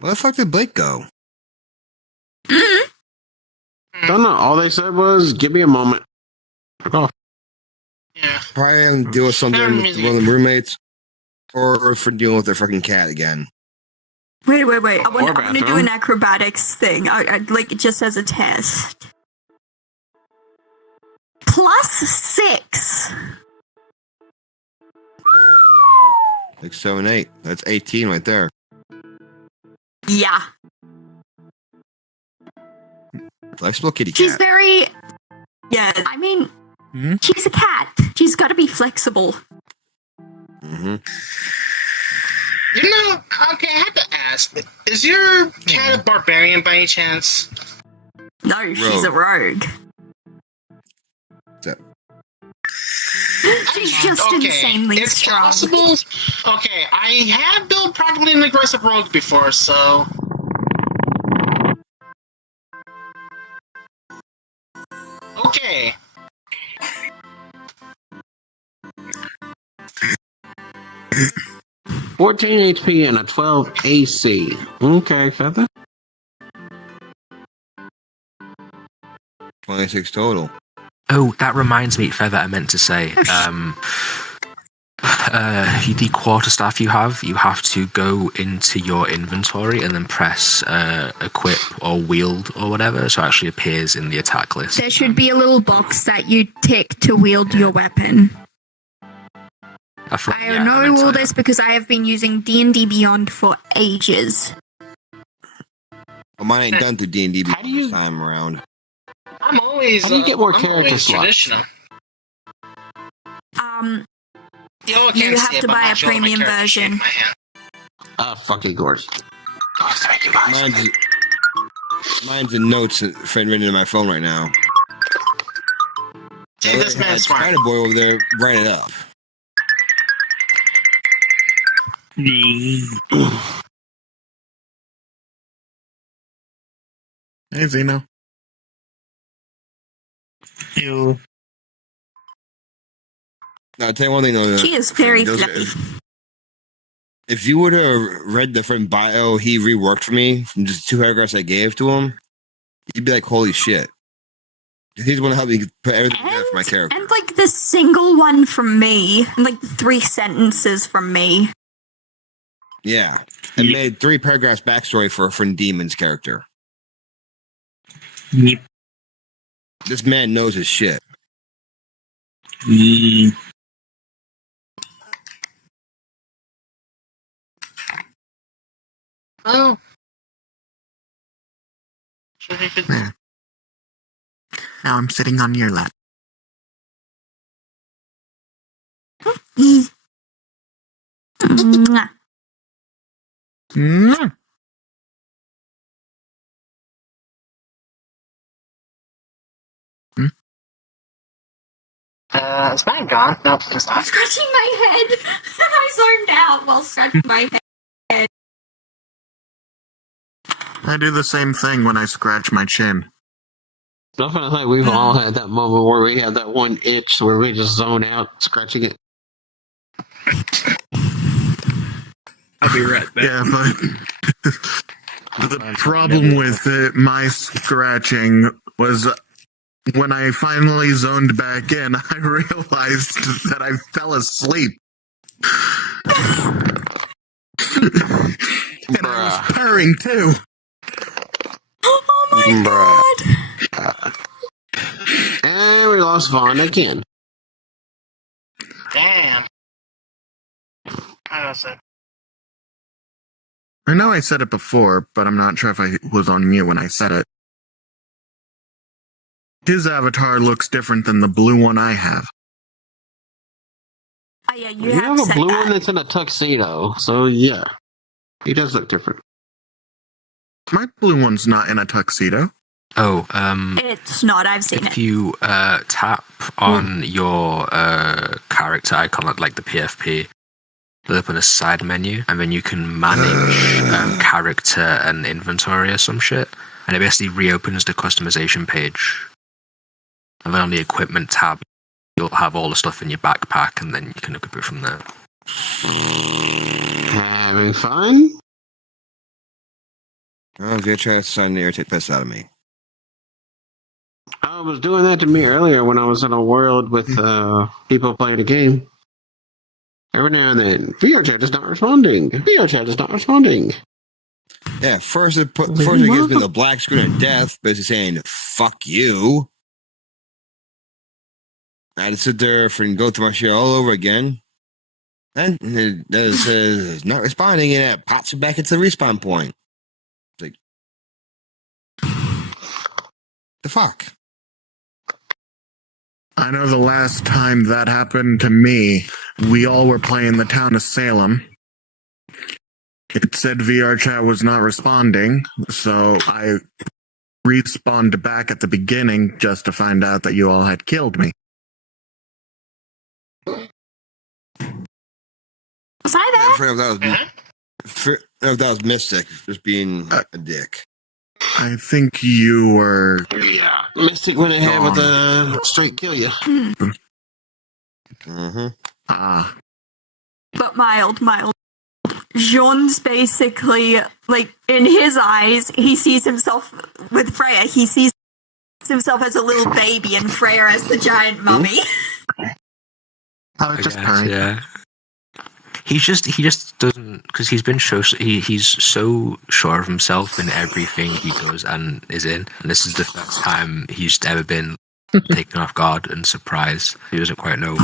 Where the fuck did Blake go? Don't know. All they said was, give me a moment. Oh. Probably having to deal with something with one of the roommates, or for dealing with their fucking cat again. Wait. I want to do an acrobatics thing. Like, just as a test. +6. 6, 7, 8. That's 18 right there. Yeah. Flexible kitty cat. She's very... Yeah, I mean, she's a cat. She's got to be flexible. Mm-hmm. You know, okay, I have to ask, is your cat a barbarian by any chance? No, she's a rogue. She's just insanely it's strong. Possible. Okay, I have built probably an aggressive rogue before, so... Okay. $14 HP and a 12 AC. Okay, Feather. 26 total. Oh, that reminds me, Feather, I meant to say, the quarterstaff you have to go into your inventory and then press equip or wield or whatever, so it actually appears in the attack list. There should be a little box that you tick to wield your weapon. I know all this because I have been using D&D Beyond for ages. Well, mine ain't done through D&D this time around. I'm always... How do you get more I'm character always slots? traditional. You have to buy a premium version. Fucking gorge. Mine's in notes written into my phone right now. See, this man's smart. Spider Boy over there, write it up. Hey, Zeno. Now, I'll tell you one thing though. She is very fluffy. If you would have read the friend bio he reworked for me from just 2 paragraphs I gave to him, you'd be like, holy shit. He's the one to help me put everything together for my character. And like the single one from me, and like 3 sentences from me. Yeah. And made 3 paragraphs backstory for a friend Demon's character. Yep. This man knows his shit. Oh. Now I'm sitting on your lap. Mwah. Is mine gone? Nope, it's not. Scratching my head. I zoned out while scratching my head. I do the same thing when I scratch my chin. Definitely, we've all had that moment where we have that one itch where we just zone out scratching it. I'll be right back. Yeah, but the problem with my scratching was when I finally zoned back in, I realized that I fell asleep. And I was purring too. Oh my god! And we lost Vaughn again. Damn. I don't know. I know I said it before, but I'm not sure if I was on mute when I said it. His avatar looks different than the blue one I have. Oh yeah, You have a blue one that's in a tuxedo, so yeah. He does look different. My blue one's not in a tuxedo. Oh, It's not, I've seen if it. you tap on your character icon, like the PFP, it'll open a side menu, and then you can manage character and inventory or some shit, and it basically reopens the customization page. And then on the equipment tab, you'll have all the stuff in your backpack, and then you can equip it from there. Having fun? Oh, you're trying to irritate the piss out of me. I was doing that to me earlier when I was in a world with people playing a game. Every now and then, VR chat is not responding. VR chat is not responding. Yeah, first it gives me the black screen of death, basically saying, fuck you. I had to sit there and go through my shit all over again. Then it says not responding, and it pops it back into the respawn point. It's like, the fuck? I know the last time that happened to me, we all were playing the town of Salem. It said VR chat was not responding, so I respawned back at the beginning just to find out that you all had killed me. Was I there? I forgot if that was Mystic, just being a dick. I think you were... Yeah, Mystic went ahead with a straight kill you. Mm-hmm. Ah. But mild. Jean's basically, like, in his eyes, he sees himself with Freya. He sees himself as a little baby and Freya as the giant mummy. I was just purring. Yeah. He just doesn't, because he's so sure of himself in everything he does and is in, and this is the first time he's ever been taken off guard and surprised. He doesn't quite know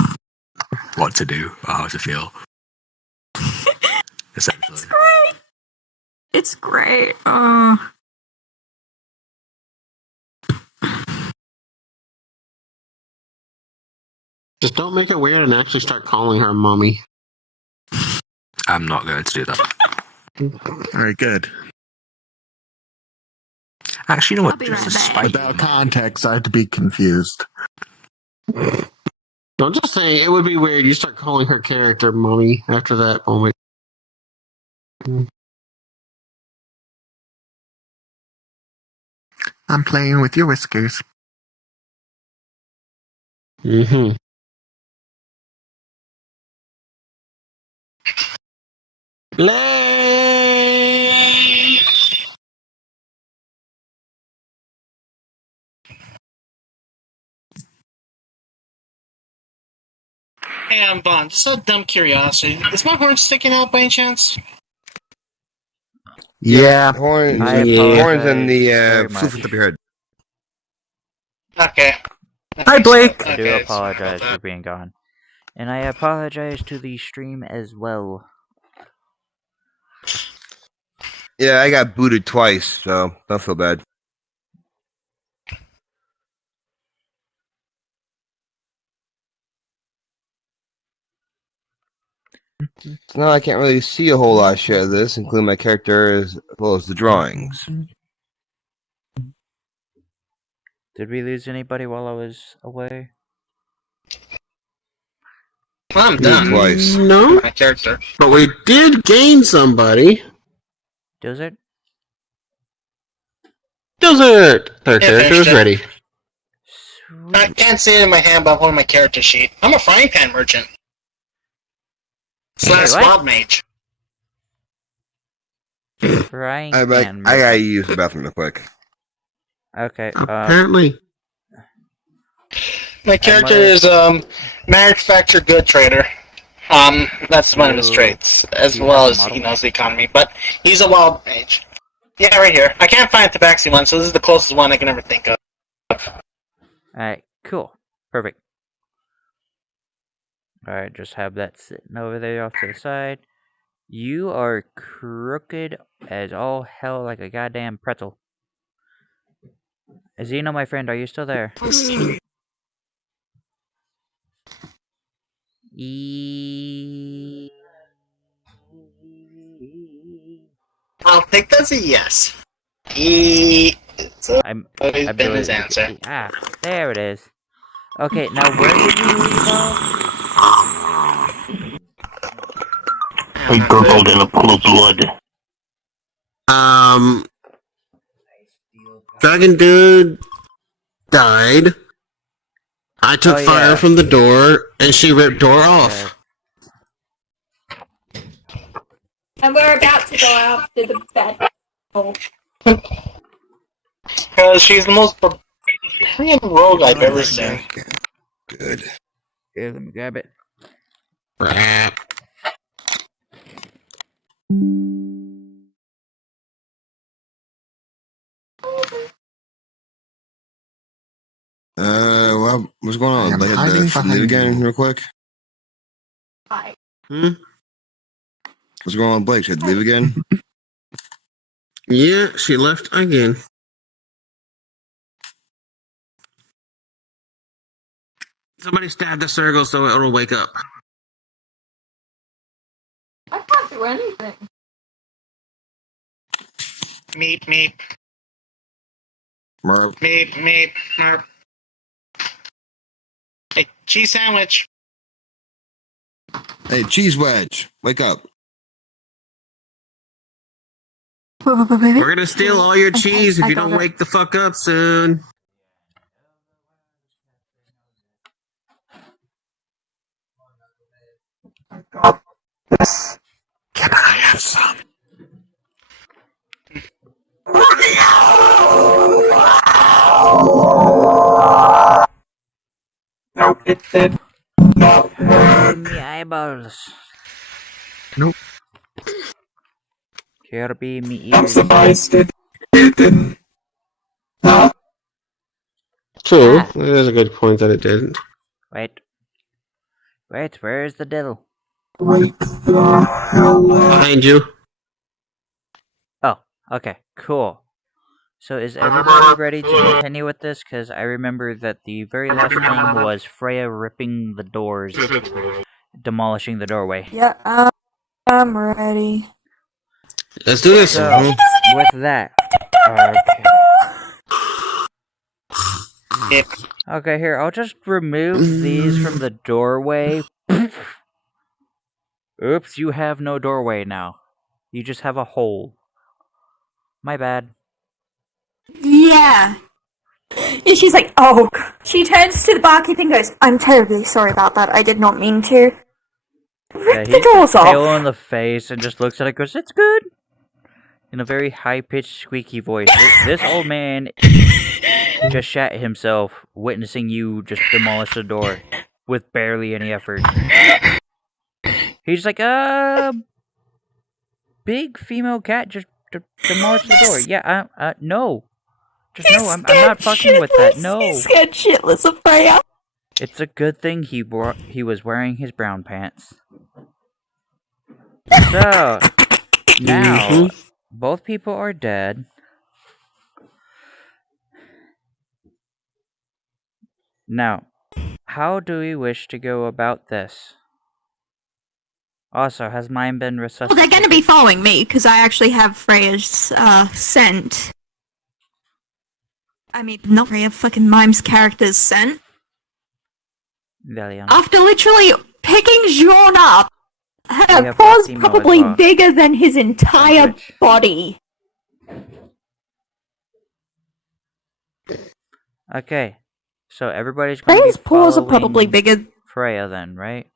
what to do or how to feel. Essentially. It's great. Just don't make it weird and actually start calling her mommy. I'm not going to do that. Alright, good. Actually, you know what? I'll be right back. Without context, I'd be confused. I'm just saying, it would be weird. You start calling her character mommy after that moment. I'm playing with your whiskers. Mm-hmm. Hey, I'm Bond. Just a dumb curiosity. Is my horn sticking out by any chance? Yeah, horns I and the very floof at the beard. Okay. Hi, Blake. I do Okay, apologize for being gone. And I apologize to the stream as well. Yeah, I got booted twice, so don't feel bad. So now I can't really see a whole lot of shit of this, including my character as well as the drawings. Did we lose anybody while I was away? I'm done. Twice. No, My character. but we did gain somebody. Does it? Desert. Their Yeah, character finished is it. ready. I can't see it in my hand, but I'm holding my character sheet. I'm a frying pan merchant. / what? swab mage. Frying I pan. gotta use the bathroom real quick. Okay. Apparently. My character is manufactured good trader. That's one of his traits, as well as he knows the economy. But he's a wild mage. Yeah, right here. I can't find the tabaxi one, so this is the closest one I can ever think of. Alright, cool. Perfect. Alright, just have that sitting over there off to the side. You are crooked as all hell like a goddamn pretzel. Zeno, my friend, are you still there? I'll take that as a yes. I'm always been doing his answer. There it is. Okay, now where did you leave off? I gurgled in a pool of blood. Dragon Dude died. I took fire from the door, and she ripped door off. And we're about to go after the bed. Because she's the most barbarian rogue I've ever seen. Good. Here, let me grab it. Well, what's going on? am Like, hiding behind leave again, real quick. Hi. What's going on, Blake? Should I leave again? Yeah, she left again. Somebody stabbed the circle so it'll wake up. I can't do anything. Meep, meep. Merv. Meep, meep, merp. Hey, cheese sandwich. Hey, cheese wedge, wake up. We're gonna steal all your cheese if you don't wake the fuck up soon. This. Can I have some? Nope, it did not In the eyeballs. Nope. Kirby, me ears. I'm surprised it didn't. True, that is a good point that it didn't. Wait, where's the diddle? Wait the hell up. Behind you. Oh, okay, cool. So is everybody ready to continue with this? Because I remember that the very last thing was Freya ripping the doors, demolishing the doorway. Yeah, I'm ready. Let's do this. So, with that, okay, here, I'll just remove these from the doorway. Oops, you have no doorway now. You just have a hole. My bad. Yeah. And she's like, oh. She turns to the barkeep and goes, I'm terribly sorry about that. I did not mean to. Rip the doors off. Pale in the face and just looks at it and goes, it's good. In a very high-pitched, squeaky voice. This old man just shat himself witnessing you just demolish the door with barely any effort. He's like, big female cat just demolished the door. Yeah, no. Just no, I'm not fucking with that. No. He's scared shitless of Freya. It's a good thing he was wearing his brown pants. So, now, both people are dead. Now, how do we wish to go about this? Also, has mine been resuscitated? Well, they're going to be following me, because I actually have Freya's scent. I mean, not Freya, fucking Mime's character's scent. Valiant. After literally picking Jean up. Her paw's probably bigger than his entire body. Okay, so everybody's going to be Freya's paws are probably following bigger. Freya then, right?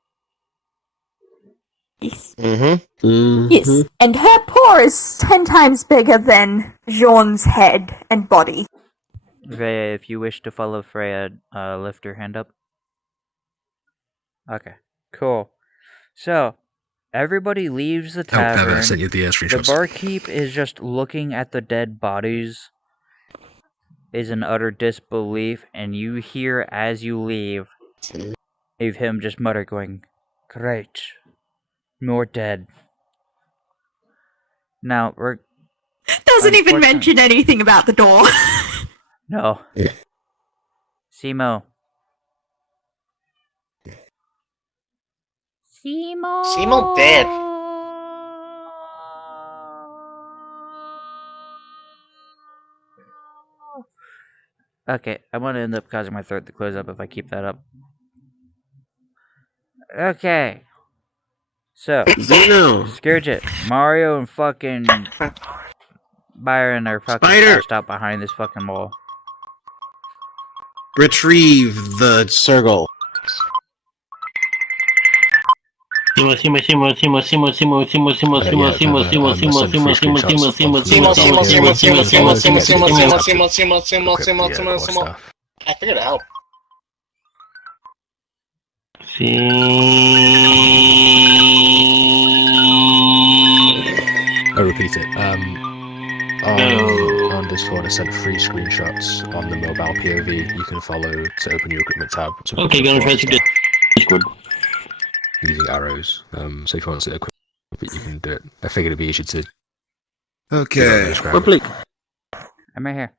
Yes. Mm-hmm. Yes, and her paw is 10 times bigger than Jean's head and body. Freya, if you wish to follow Freya, lift your hand up. Okay, cool. So, everybody leaves the tavern. I sent you the The screenshots. barkeep is just looking at the dead bodies, is in utter disbelief, and you hear as you leave him just mutter going, "Great, more dead." Now, we're... Doesn't even mention anything about the door. No. Simo. Simo dead. Okay, I'm gonna end up causing my throat to close up if I keep that up. Okay. So, Scourge, Mario, and fucking Byron are fucking passed out behind this fucking wall. Retrieve the circle. I figured it out. I'll repeat it. On Discord, I sent 3 screenshots on the mobile POV you can follow to open your equipment tab. Okay, gonna try to Discord. Using arrows. So if you want to equip it, you can do it. I figured it'd be easier to. Okay. I'm right here.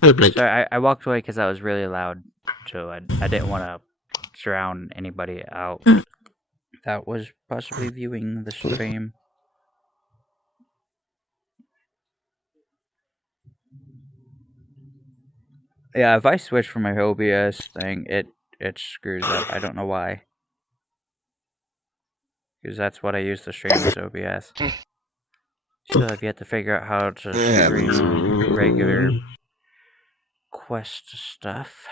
Public. Sorry, I walked away because that was really loud, so I didn't want to drown anybody out that was possibly viewing the stream. Yeah, if I switch from my OBS thing, it screws up. I don't know why. Because that's what I use to stream is OBS. Still have yet to figure out how to stream regular quest stuff.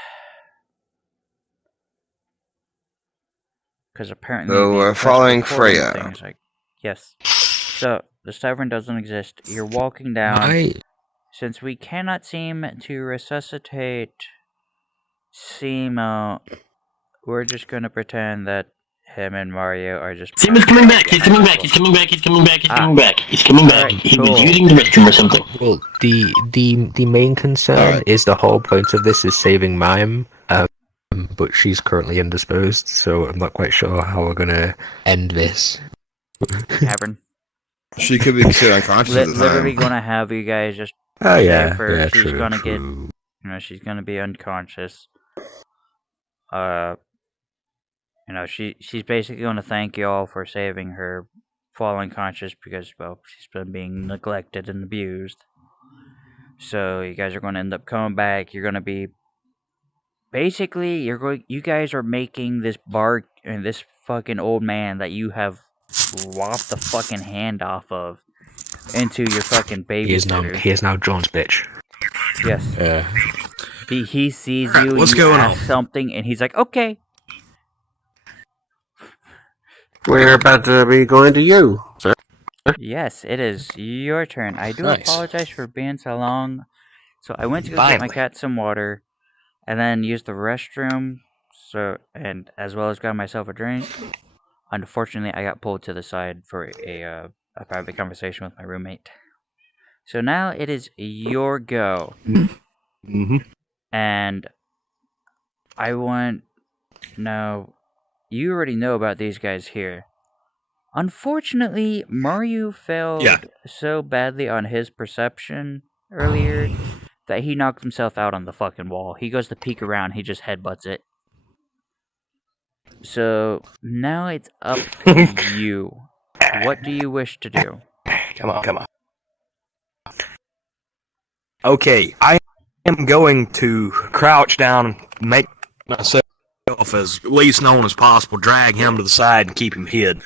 Because apparently So we're following Freya. Things like, yes. So, this tavern doesn't exist. You're walking down. Since we cannot seem to resuscitate Simo, we're just gonna pretend that him and Mario are just... Simo's coming back, he's coming back, he's coming back, he's coming back, he's coming back, he's coming back. He was using the restroom or something. Well, the main concern is the whole point of this is saving Mime, but she's currently indisposed, so I'm not quite sure how we're gonna end this. Tavern. She could be considered unconscious at the time. Literally gonna have you guys just yeah, save her. yeah, She's true, gonna true. get, she's gonna be unconscious. She's basically gonna thank y'all for saving her fall unconscious because, well, she's been being neglected and abused. So you guys are gonna end up coming back. You're gonna be basically you guys are making this this fucking old man that you have lopped the fucking hand off of into your fucking babysitter. He is now John's bitch. Yes. He sees you. What's you going ask on? something, and he's like, okay. We're about to be going to you, sir. Yes, it is your turn. I do Nice. apologize for being so long. So I went to go get my cat some water, and then used the restroom. And as well as got myself a drink. Unfortunately, I got pulled to the side for a private conversation with my roommate. So now it is your go. Mm-hmm. And I want... Now, you already know about these guys here. Unfortunately, Mario failed so badly on his perception earlier that he knocked himself out on the fucking wall. He goes to peek around, he just headbutts it. So, now it's up to you. What do you wish to do? Come on. Okay, I am going to crouch down and make myself as least known as possible, drag him to the side, and keep him hid.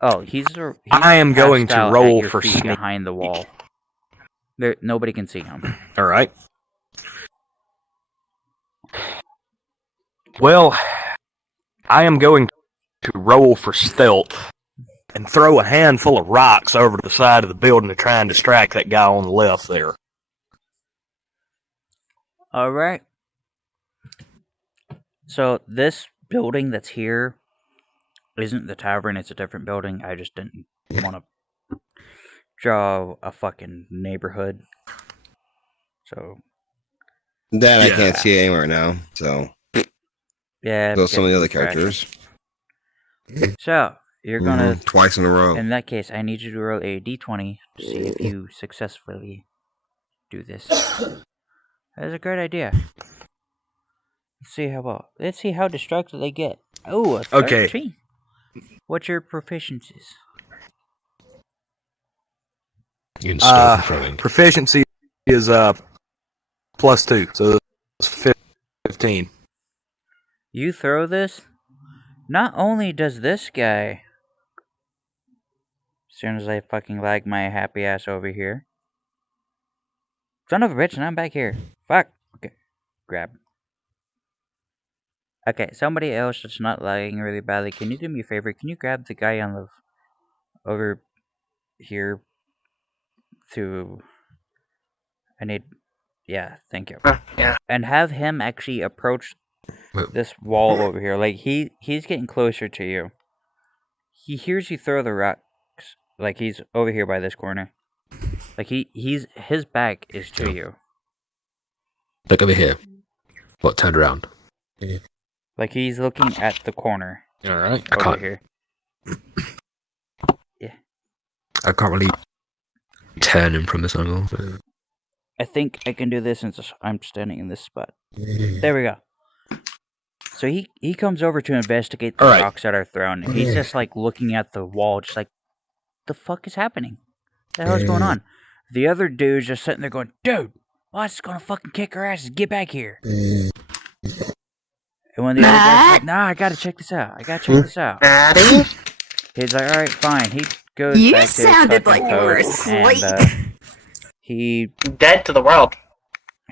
Oh, he's I am going passed to out at roll your for feet sneak. behind the wall. Nobody can see him. All right. Well, I am going to roll for stealth and throw a handful of rocks over to the side of the building to try and distract that guy on the left there. All right. So this building that's here isn't the tavern. It's a different building. I just didn't want to draw a fucking neighborhood. So That I can't see anywhere now. So yeah, those some of the other crashing. characters. So you're gonna twice in a row. In that case, I need you to roll a d20 to see if you successfully do this. That's a great idea. Let's see how distracted they get. Oh, a 13. Okay. What's your proficiencies? Proficiency is +2, so it's 15. You throw this. Not only does this guy, as soon as I fucking lag my happy ass over here, son of a bitch, and I'm back here. Fuck. Okay, grab. Okay, somebody else that's not lagging really badly. Can you do me a favor? Can you grab the guy on the over here? Yeah, thank you. Yeah. And have him actually approach this wall over here. Like he's getting closer to you. He hears you throw the rocks. Like he's over here by this corner. Like his back is to you. Look over here. What? Turned around. Like he's looking at the corner. All right. I can't. Here. Yeah. I can't really turn him from this angle. But... I think I can do this since I'm standing in this spot. There we go. So he comes over to investigate the rocks that are thrown. He's just like looking at the wall, just like, the fuck is happening? What the hell's going on? The other dude's just sitting there going, dude, what's gonna fucking kick our asses? Get back here. And when the other guy's like, nah, I gotta check this out. He's like, alright, fine. He goes You back to his sounded fucking like you were post, asleep. and he Dead to the world.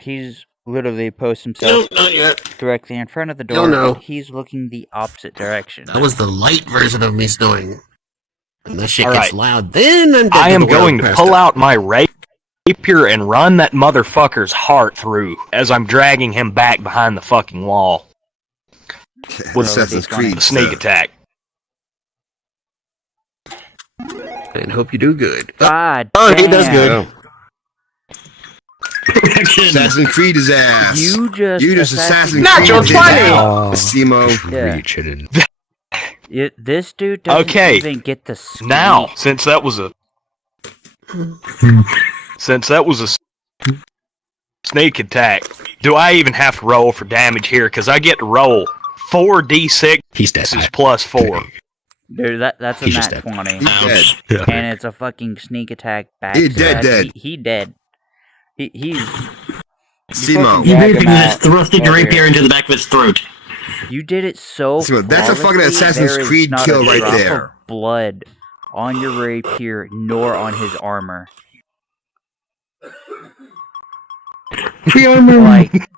he's literally posts himself not yet. directly in front of the No, door. no. But he's looking the opposite direction. That was the light version of me snoring. When that shit All gets right. loud, then I'm dead I to am the world, going to Preston. pull out my rapier and run that motherfucker's heart through as I'm dragging him back behind the fucking wall. With Assassin's Creed a sneak stuff. attack. And hope you do good. God Oh, he does damn. good. Assassin's Creed his ass. You just Assassin's Natural Creed 20! Simo. Yeah. Reaching. This dude doesn't Okay. even get to speak. Now, since that was a sneak attack, do I even have to roll for damage here? Because I get to roll 4d6 He's dead. plus 4. Dude, that's a He's just nat dead. 20. He's dead. Yeah. And it's a fucking sneak attack back. He to dead, that. dead. He dead. He's... Simo. You Drag him basically out just thrusted your over here. rapier into the back of its throat. You did it so Simo, that's a fucking flawlessly, Assassin's there is Creed not kill a right drop there. of blood on your rapier, nor on his armor. Like,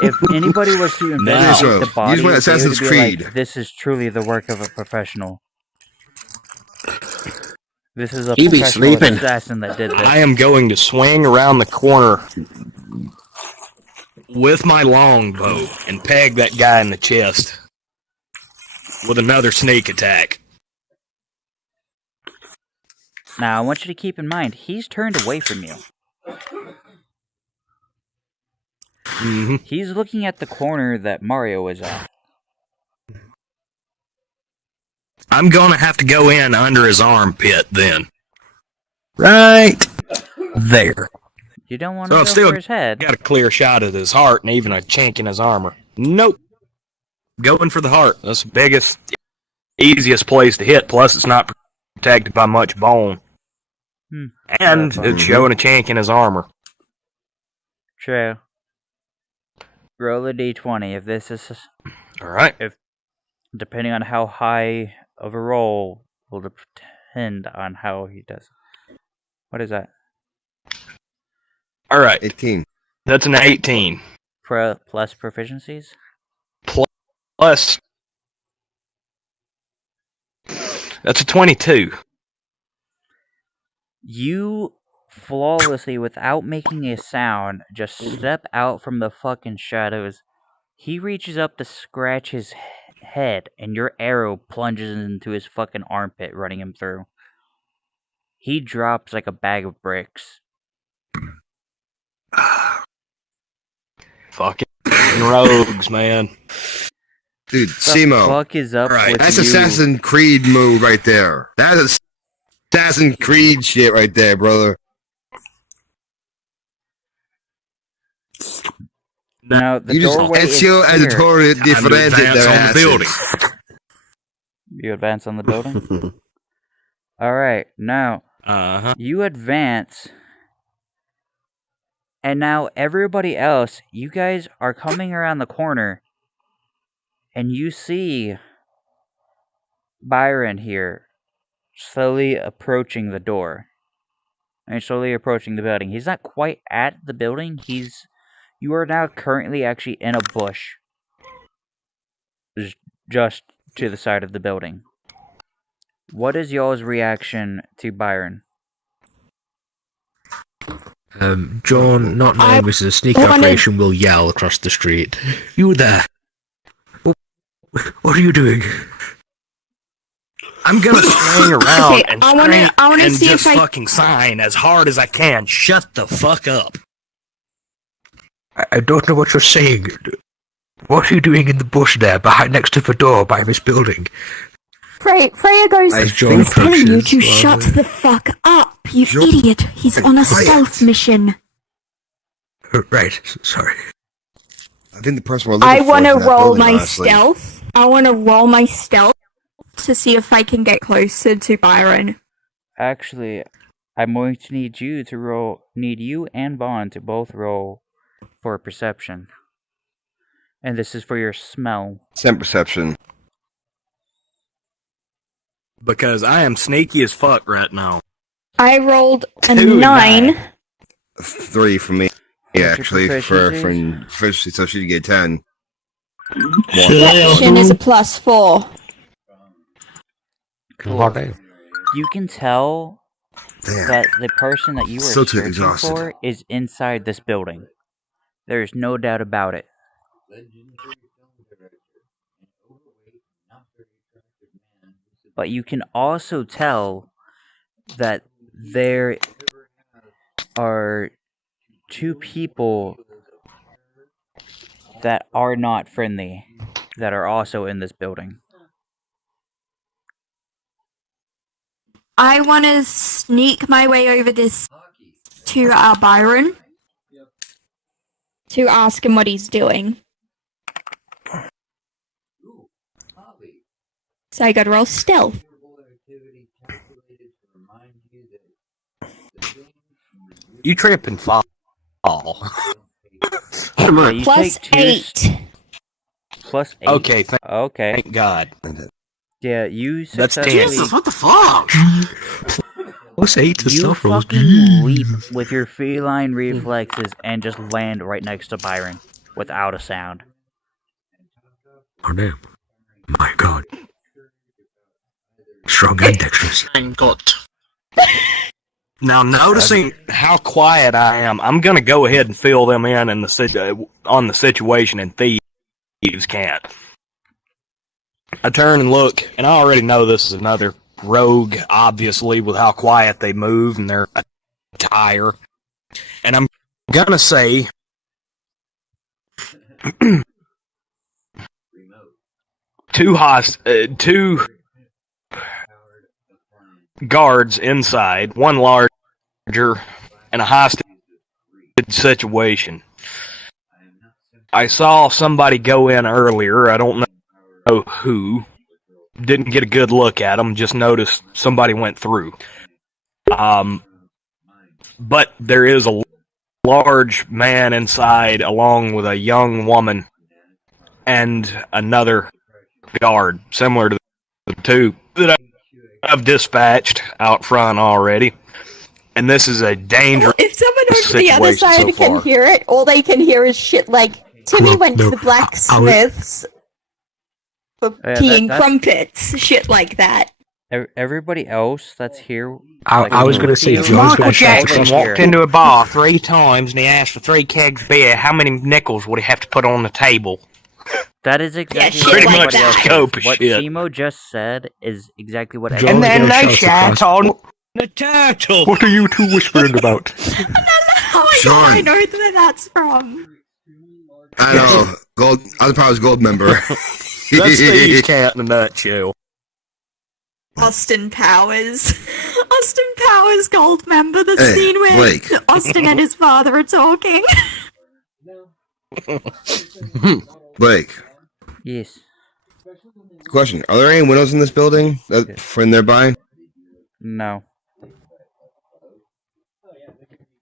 if anybody was to Now, investigate the body, use my they would Assassin's be Creed. like, this is truly the work of a professional. This is a He be professional sleeping. assassin that did this. I am going to swing around the corner with my longbow and peg that guy in the chest with another sneak attack. Now, I want you to keep in mind, he's turned away from you. Mm-hmm. He's looking at the corner that Mario is at. I'm gonna have to go in under his armpit then. Right there. You don't want So to I've go still for his head. got a clear shot at his heart and even a chink in his armor. Nope. Going for the heart. That's the biggest, easiest place to hit. Plus, it's not protected by much bone. And it's showing a chink in his armor. True. Roll a d20 if this is... Alright. If depending on how high of a roll will depend on how he does. What is that? Alright. 18. That's an 18. Plus proficiencies? Plus. That's a 22. You flawlessly, without making a sound, just step out from the fucking shadows. He reaches up to scratch his head, and your arrow plunges into his fucking armpit, running him through. He drops like a bag of bricks. Fucking rogues, man. Dude, The Simo. fuck is up Right, with that's you? Assassin's Creed move right there. That's Assassin's Creed shit right there, brother. No, the You just doorway is Ezio clear. Auditore Time to Differente advance on the building. You advance on the building? Alright, now, you advance, and now everybody else, you guys are coming around the corner, and you see Byron here, slowly approaching the door. And slowly approaching the building. He's not quite at the building, you are now currently actually in a bush. Just to the side of the building. What is y'all's reaction to Byron? John, not knowing this is a sneak operation, will yell across the street. You there? What are you doing? I'm gonna swing around Okay, and I wanna and see just if I- fucking sign as hard as I can. Shut the fuck up. I don't know what you're saying. What are you doing in the bush there, next to the door by this building? Freya goes, As John he's telling you approaches, to shut the fuck up, you idiot. He's on a stealth mission. Right, sorry. I think the person we're looking I for want is to in that roll building, my honestly. stealth. I want to roll my stealth to see if I can get closer to Byron. Actually, I'm going to need you and Bond to both roll for perception. And this is for your smell. Scent perception. Because I am sneaky as fuck right now. I rolled a 2 and 9. 3 for me. Yeah, actually, for proficiency, so she get 10. Perception is a +4. Cool. You can tell Damn. that the person that you are Still too searching exhausted. for is inside this building. There's no doubt about it. But you can also tell that there are 2 people that are not friendly that are also in this building. I want to sneak my way over this to Byron to ask him what he's doing. So I gotta roll stealth. You trip and fall. Okay, you Plus take 2 8. Plus 8. Okay, Okay. thank God. Yeah, you That's successfully... Jesus, what the fuck? Plus 8 to You stealth rolls. fucking leap with your feline reflexes and just land right next to Byron without a sound. Oh damn. My god. Strong and dexterous. I'm got. Now, noticing how quiet I am, I'm gonna go ahead and fill them in on the situation, and thieves can't. I turn and look, and I already know this is another rogue, obviously, with how quiet they move and their attire. And I'm gonna say, two guards inside, one larger, and a hostage situation. I saw somebody go in earlier. I don't know who. Didn't get a good look at them. Just noticed somebody went through. But there is a large man inside, along with a young woman and another guard, similar to the two that I've dispatched out front already. And this is a dangerous If someone over the other situation side so can far. hear it, all they can hear is shit like Timmy Well, went no, to the blacksmiths for Yeah, peeing that's- crumpets, shit like that. Everybody else that's here. I was going to say, with if you, you was Michael going to shout Jackson across walked into a bar 3 times and he asked for 3 kegs of beer. How many nickels would he have to put on the table? That is exactly shit what Pretty like much everybody the else that. said. scope of What shit. Shimo just said is exactly what Joe, And everybody then gonna they shout shat across- on the turtle. What are you two whispering about? Oh my Sean. god, I know where that's from. I know. Gold. Other Powers Gold member. That's Steve's cat in a nutshell. Austin Powers. Austin Powers Gold member, the Hey, scene where Blake. Austin and his father are talking. Blake, Yes. question: are there any windows in this building for nearby? No.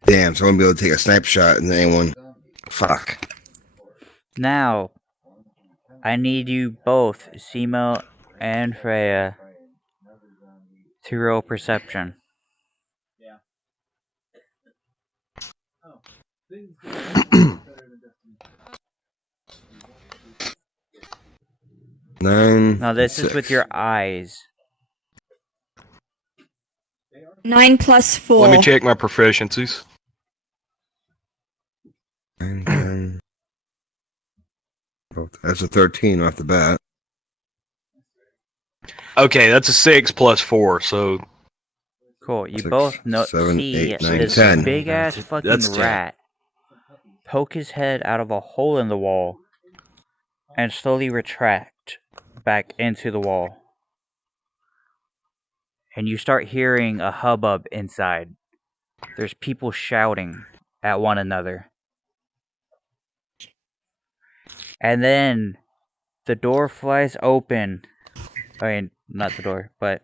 Damn, so I won't be able to take a snipe shot into anyone. Fuck. Now, I need you both, Simo and Freya, to roll perception. Nine. Now this is 6. with your eyes. 9 plus 4. Let me check my proficiencies. 9, 10. Oh, that's a 13 off the bat. Okay, that's a 6 plus 4, so Cool. You 6, both know 7, see 8, 9, this 10. big ass fucking That's 10. rat poke his head out of a hole in the wall and slowly retract back into the wall. And you start hearing a hubbub inside. There's people shouting at one another. And then the door flies open. I mean, not the door, but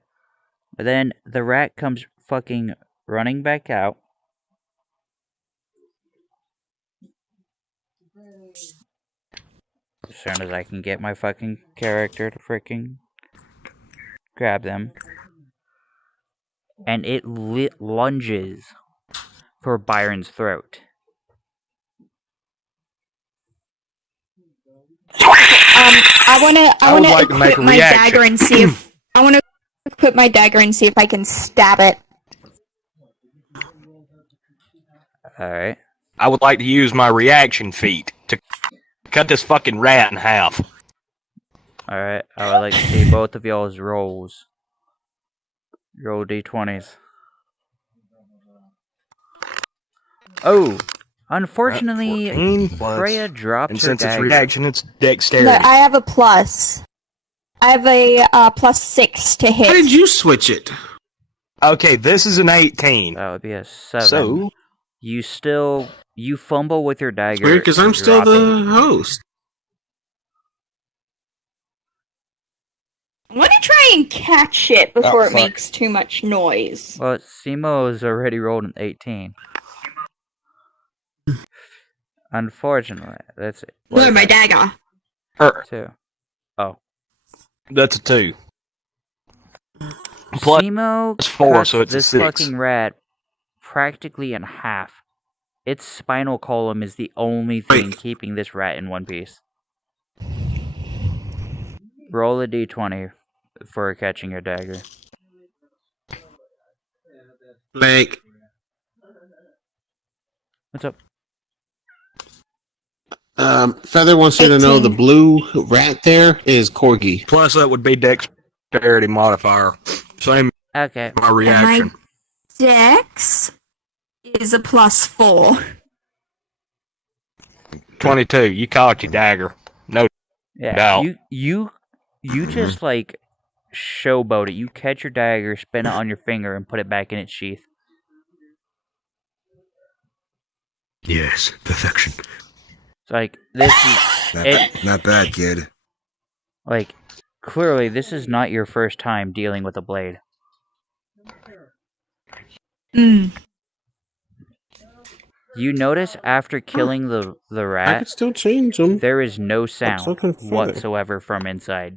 then the rat comes fucking running back out. As soon as I can get my fucking character to freaking grab them. And it lunges for Byron's throat. I I would wanna like to make equip a my reaction. dagger and see if I wanna equip my dagger and see if I can stab it. Alright. I would like to use my reaction feat to cut this fucking rat in half. Alright. I would like to see both of y'all's rolls. Roll d20s. Oh! Unfortunately, 14 plus- Freya dropped And her since it's dagger. reaction, it's No, dexterity. I have a plus. I have a +6 to hit. How did you switch it? Okay, this is an 18. That would be a 7. So, You fumble with your dagger. Weird, because and I'm still drop the it. host. I want to try and catch it before it fuck. makes too much noise. Well, Simo's already rolled an 18. Unfortunately, that's it. No, my dagger. 2. Oh. that's a 2. Plus Simo 4, cut so it's a this 6. fucking rat practically in half. Its spinal column is the only thing keeping this rat in one piece. Roll a d20 for catching your dagger. Blake, What's up? Feather wants you to know the blue rat there is Corgi. Plus, that would be dexterity modifier. Same Okay. my reaction. Dex is a +4. 22. You caught your dagger. No Yeah. doubt. You just like showboat it. You catch your dagger, spin it on your finger, and put it back in its sheath. Yes, perfection. It's like this is Not bad, kid. like clearly this is not your first time dealing with a blade. You notice after killing the I rat, could still change them. there is no I'm still sound confused. whatsoever from inside.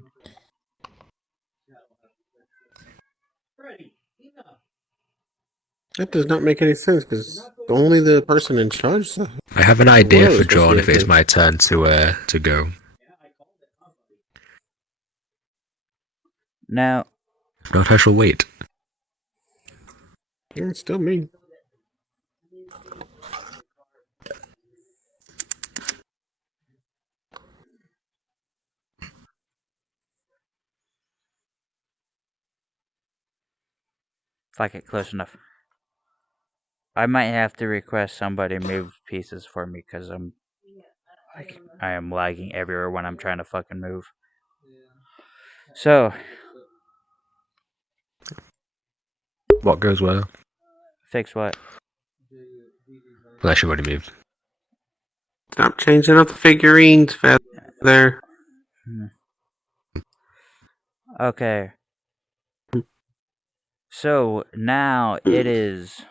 That does not make any sense because only the person in charge. I have an idea Whoa, for it's supposed to John be if it's okay. my turn to go. Now, Not I shall wait. Yeah, it's still me. if I get close enough. I might have to request somebody move pieces for me because I am lagging everywhere when I'm trying to fucking move. So, What goes where? fix what? Unless you've already moved. Stop changing up the figurines, Feather. Okay. So, now it is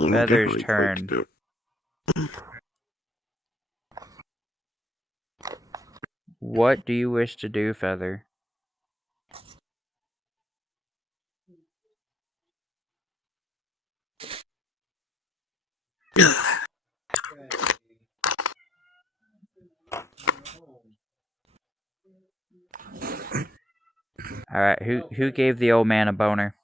Feather's turn. What do you wish to do, Feather? Alright, who gave the old man a boner?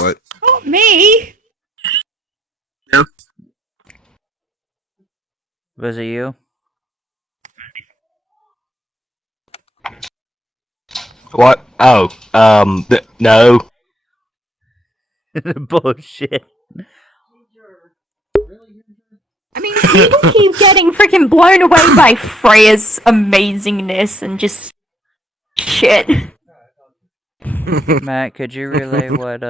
What? Not me. No. Was it you? What? Oh, no. Bullshit. I mean, people keep getting freaking blown away by Freya's amazingness and just shit. Matt, could you relay what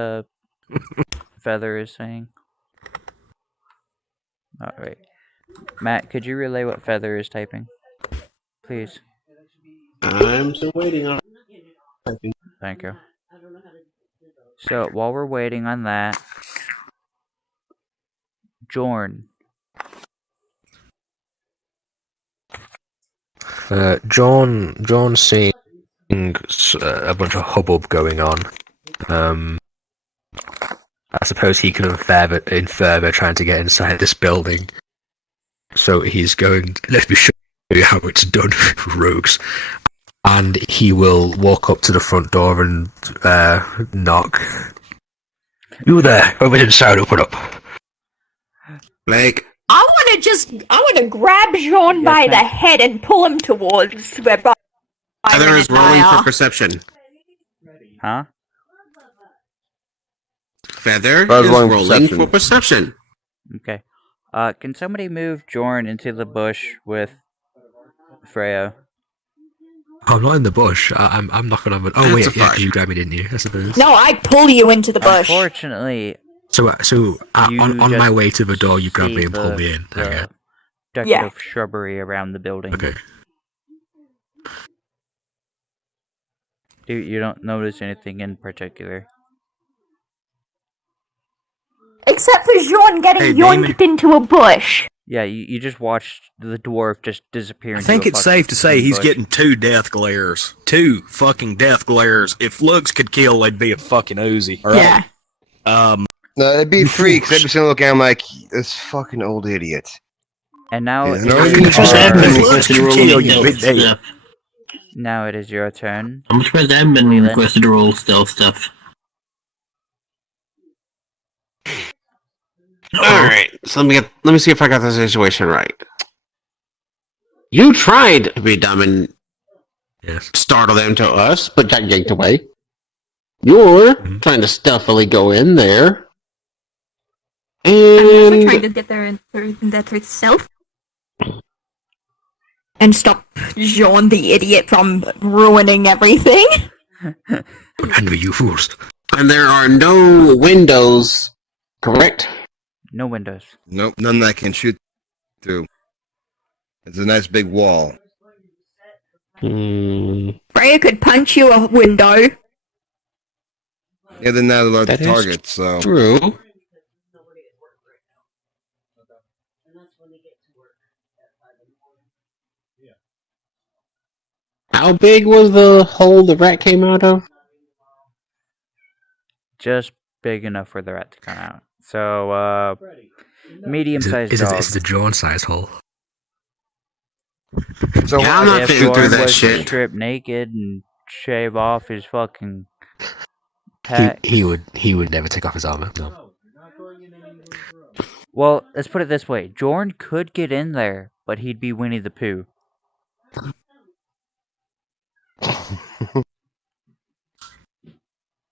Feather is saying? Oh, wait. Matt, could you relay what Feather is typing? Please. I'm still waiting on. Thank you. So, while we're waiting on that, Jorn. John's seeing a bunch of hubbub going on. I suppose he can infer they're trying to get inside this building. So he's going, let me show you how it's done, rogues. And he will walk up to the front door and knock. You there, over inside, open up. Blake. I want to grab Jean by the head and pull him towards where Byron Feather is and I rolling are. for perception. Huh? Feather Feather's is rolling rolling perception. for perception. Okay. Can somebody move Jorn into the bush with Freya? I'm not in the bush. I'm knocking on. Oh wait, That's a yeah, fight. because you grabbed me, didn't you? I suppose. No, I pull you into the bush. Unfortunately, So on my just way to the door, you grabbed see me and pulled me in. the Okay. decorative shrubbery around the building. Okay. You don't notice anything in particular. Except for Jean getting Hey, yoinked into a bush. Yeah, you just watched the dwarf just disappear. I think it's safe to say he's getting 2 death glares. 2 fucking death glares. If looks could kill, they'd be a fucking Uzi. All right? Yeah. No, it'd be 3 because every single look at him like this fucking old idiot. And now He's it no is use your for turn. admin requested to roll any stealth stuff. Now it is your turn. I'm surprised I haven't been Leland. requested to roll stealth stuff. Alright, so let me see if I got the situation right. You tried to be dumb and startle them to us, but got yanked away. You're trying to stealthily go in there. I'm also And trying to get there through stealth. And stop Jean the idiot from ruining everything. Henry, you fools. And there are no windows, correct? No windows. Nope, none that can shoot through. It's a nice big wall. Freya could punch you a window. Yeah, they're not allowed to That is target, so. True. How big was the hole the rat came out of? Just big enough for the rat to come out. So, medium-sized dog. Is the John-sized hole? So Yeah, I'm not if fitting through Jordan that was to shit. strip naked and shave off his fucking tack. He would never take off his armor. No. Well, let's put it this way. Jordan could get in there, but he'd be Winnie the Pooh.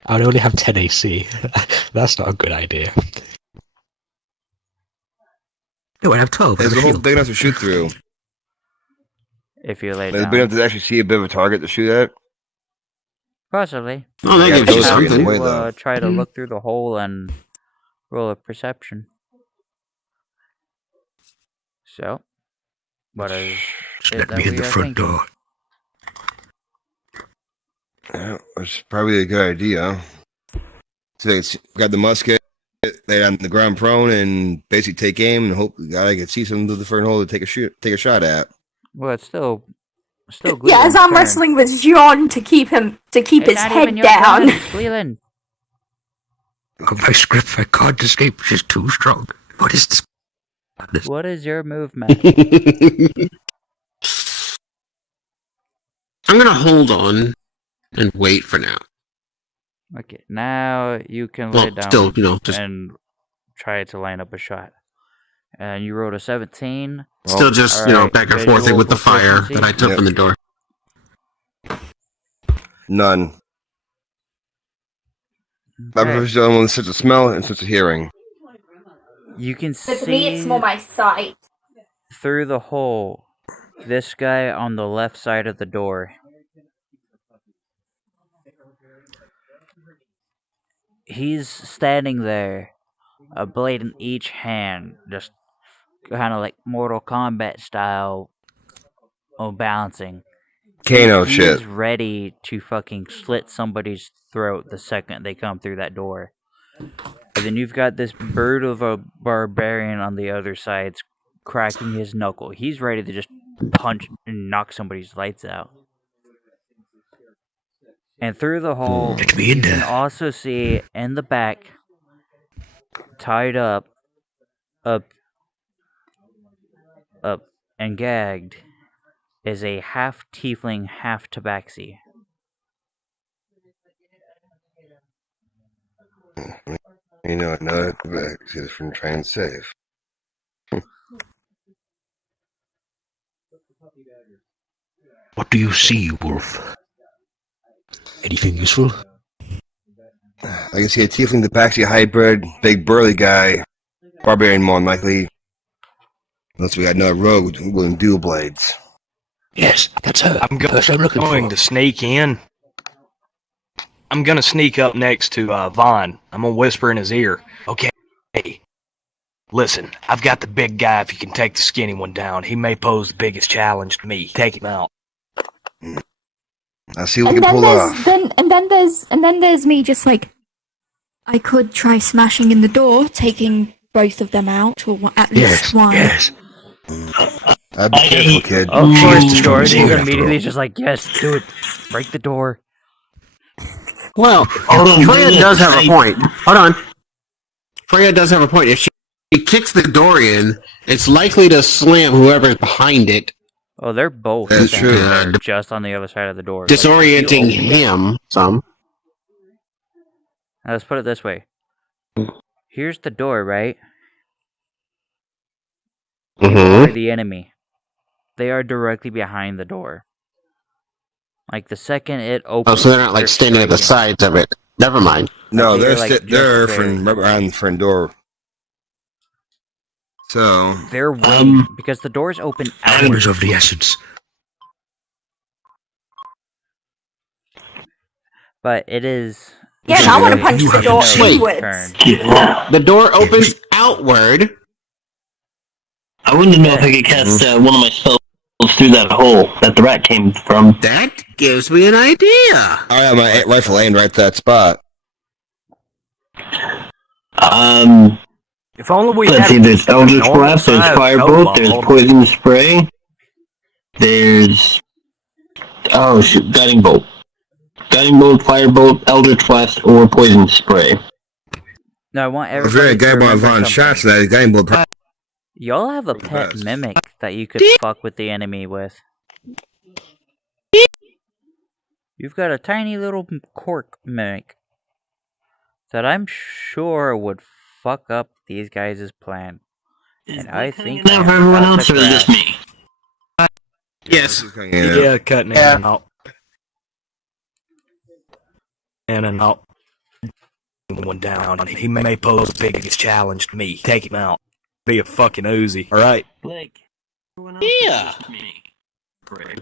I would only have 10 AC. That's not a good idea. No, I have 12. Is the hole big enough to shoot through? If you lay Is it down. big enough to actually see a bit of a target to shoot at? Possibly. Oh, that Yeah, gives you those are something. way, though. Try to look through the hole and roll a perception. So, what is it Let me in the front door. Yeah, which is probably a good idea. So they grab the musket, lay on the ground prone, and basically take aim and hope the guy can see something to the front hole to take a shot at. Well, it's still Yeah, as I'm wrestling with Jean to keep his head down. Leland. My script, I can't escape. She's too strong. What is this? What is your movement? I'm gonna hold on and wait for now. Okay, now you can Well, lay down still, just and try to line up a shot. And you rolled a 17. still just Alright, back and visual forth with the fire proficiency. that I took from the door. None. My proficiency on one sense of smell and sense of hearing. You can But to me, it's see more my sight. through the hole this guy on the left side of the door. He's standing there, a blade in each hand, just kind of like Mortal Kombat style, balancing. Kano He's shit. ready to fucking slit somebody's throat the second they come through that door. And then you've got this bird of a barbarian on the other side cracking his knuckle. He's ready to just punch and knock somebody's lights out. And through the hole, you can also see in the back, tied up, and gagged, is a half tiefling, half tabaxi. Another exit from try and save. What do you see, Wolf? Anything useful? I can see a tiefling, the Tabaxi hybrid, big burly guy, barbarian more than likely. Unless we got another rogue with dual blades. Yes, that's her. I'm going to sneak in. I'm gonna sneak up next to Vaughn. I'm gonna whisper in his ear. Okay, listen, I've got the big guy. If you can take the skinny one down, he may pose the biggest challenge to me. Take him out. I'll see what we can pull off. And then there's me just like, I could try smashing in the door, taking both of them out, or at least one. Yes. I'd be careful, kid. Of course, Jordan immediately just like, yes, do it. Break the door. Well, Freya does have a point. Hold on. Freya does have a point. If she kicks the door in, it's likely to slam whoever's behind it. Oh, they're both That's standing true. there just on the other side of the door. Disorienting Like, him some. Now, let's put it this way. Here's the door, right? Mm-hmm. The enemy. They are directly behind the door. Like the second it opens. Oh, so they're not like standing at the sides of it. Never mind. No, Like, they're like, just they're barely. right around the front door. So They're waiting because the doors open Time outward. is of the essence. But it is. yeah, and I want to punch the door Wait. inwards. The door opens outward. I wanted to know if I could cast one of my spells through that hole that the rat came from. That gives me an idea. I have my rifle aimed right at that spot. If only we Let's had see, there's a Eldritch normal Blast, there's sized Firebolt, there's kobold. Poison Spray, there's... Oh shoot, Guiding Bolt. Guiding Bolt, Firebolt, Eldritch Blast, or Poison Spray. No, I want If you're everybody a to guy by remember Von shots, something. that game will probably Y'all have a the pet best. mimic that you could fuck with the enemy with. You've got a tiny little cork mimic that I'm sure would fuck up these guys' plan. And I think I Now am for everyone about else, to or is this crash. me? Yes. Yeah, cutting in and out. In and out. One down. He may pose the biggest challenge to me. Take him out. Be a fucking Uzi. Alright? Blake. Yeah. Me. Great.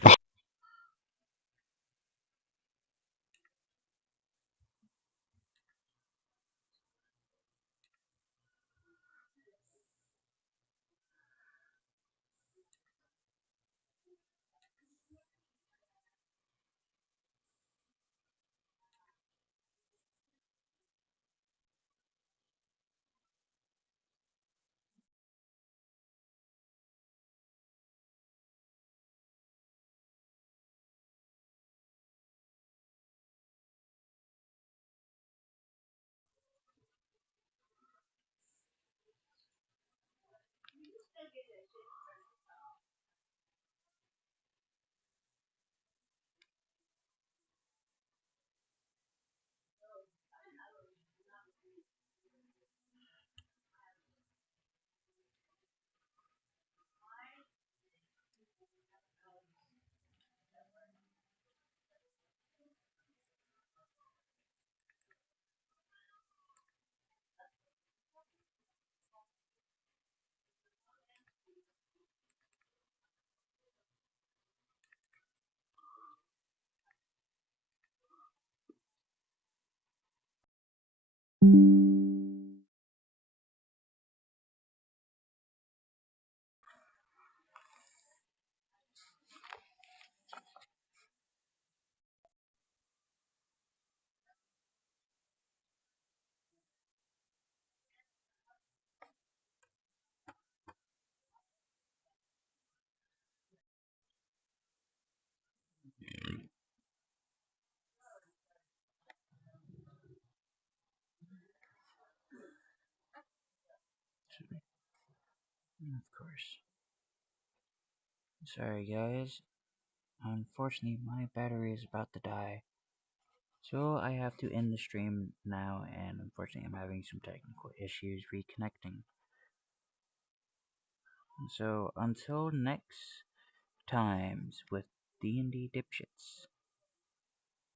Of course. Sorry guys. Unfortunately, my battery is about to die. So I have to end the stream now, and unfortunately I'm having some technical issues reconnecting. So until next times with D&D Dipshits.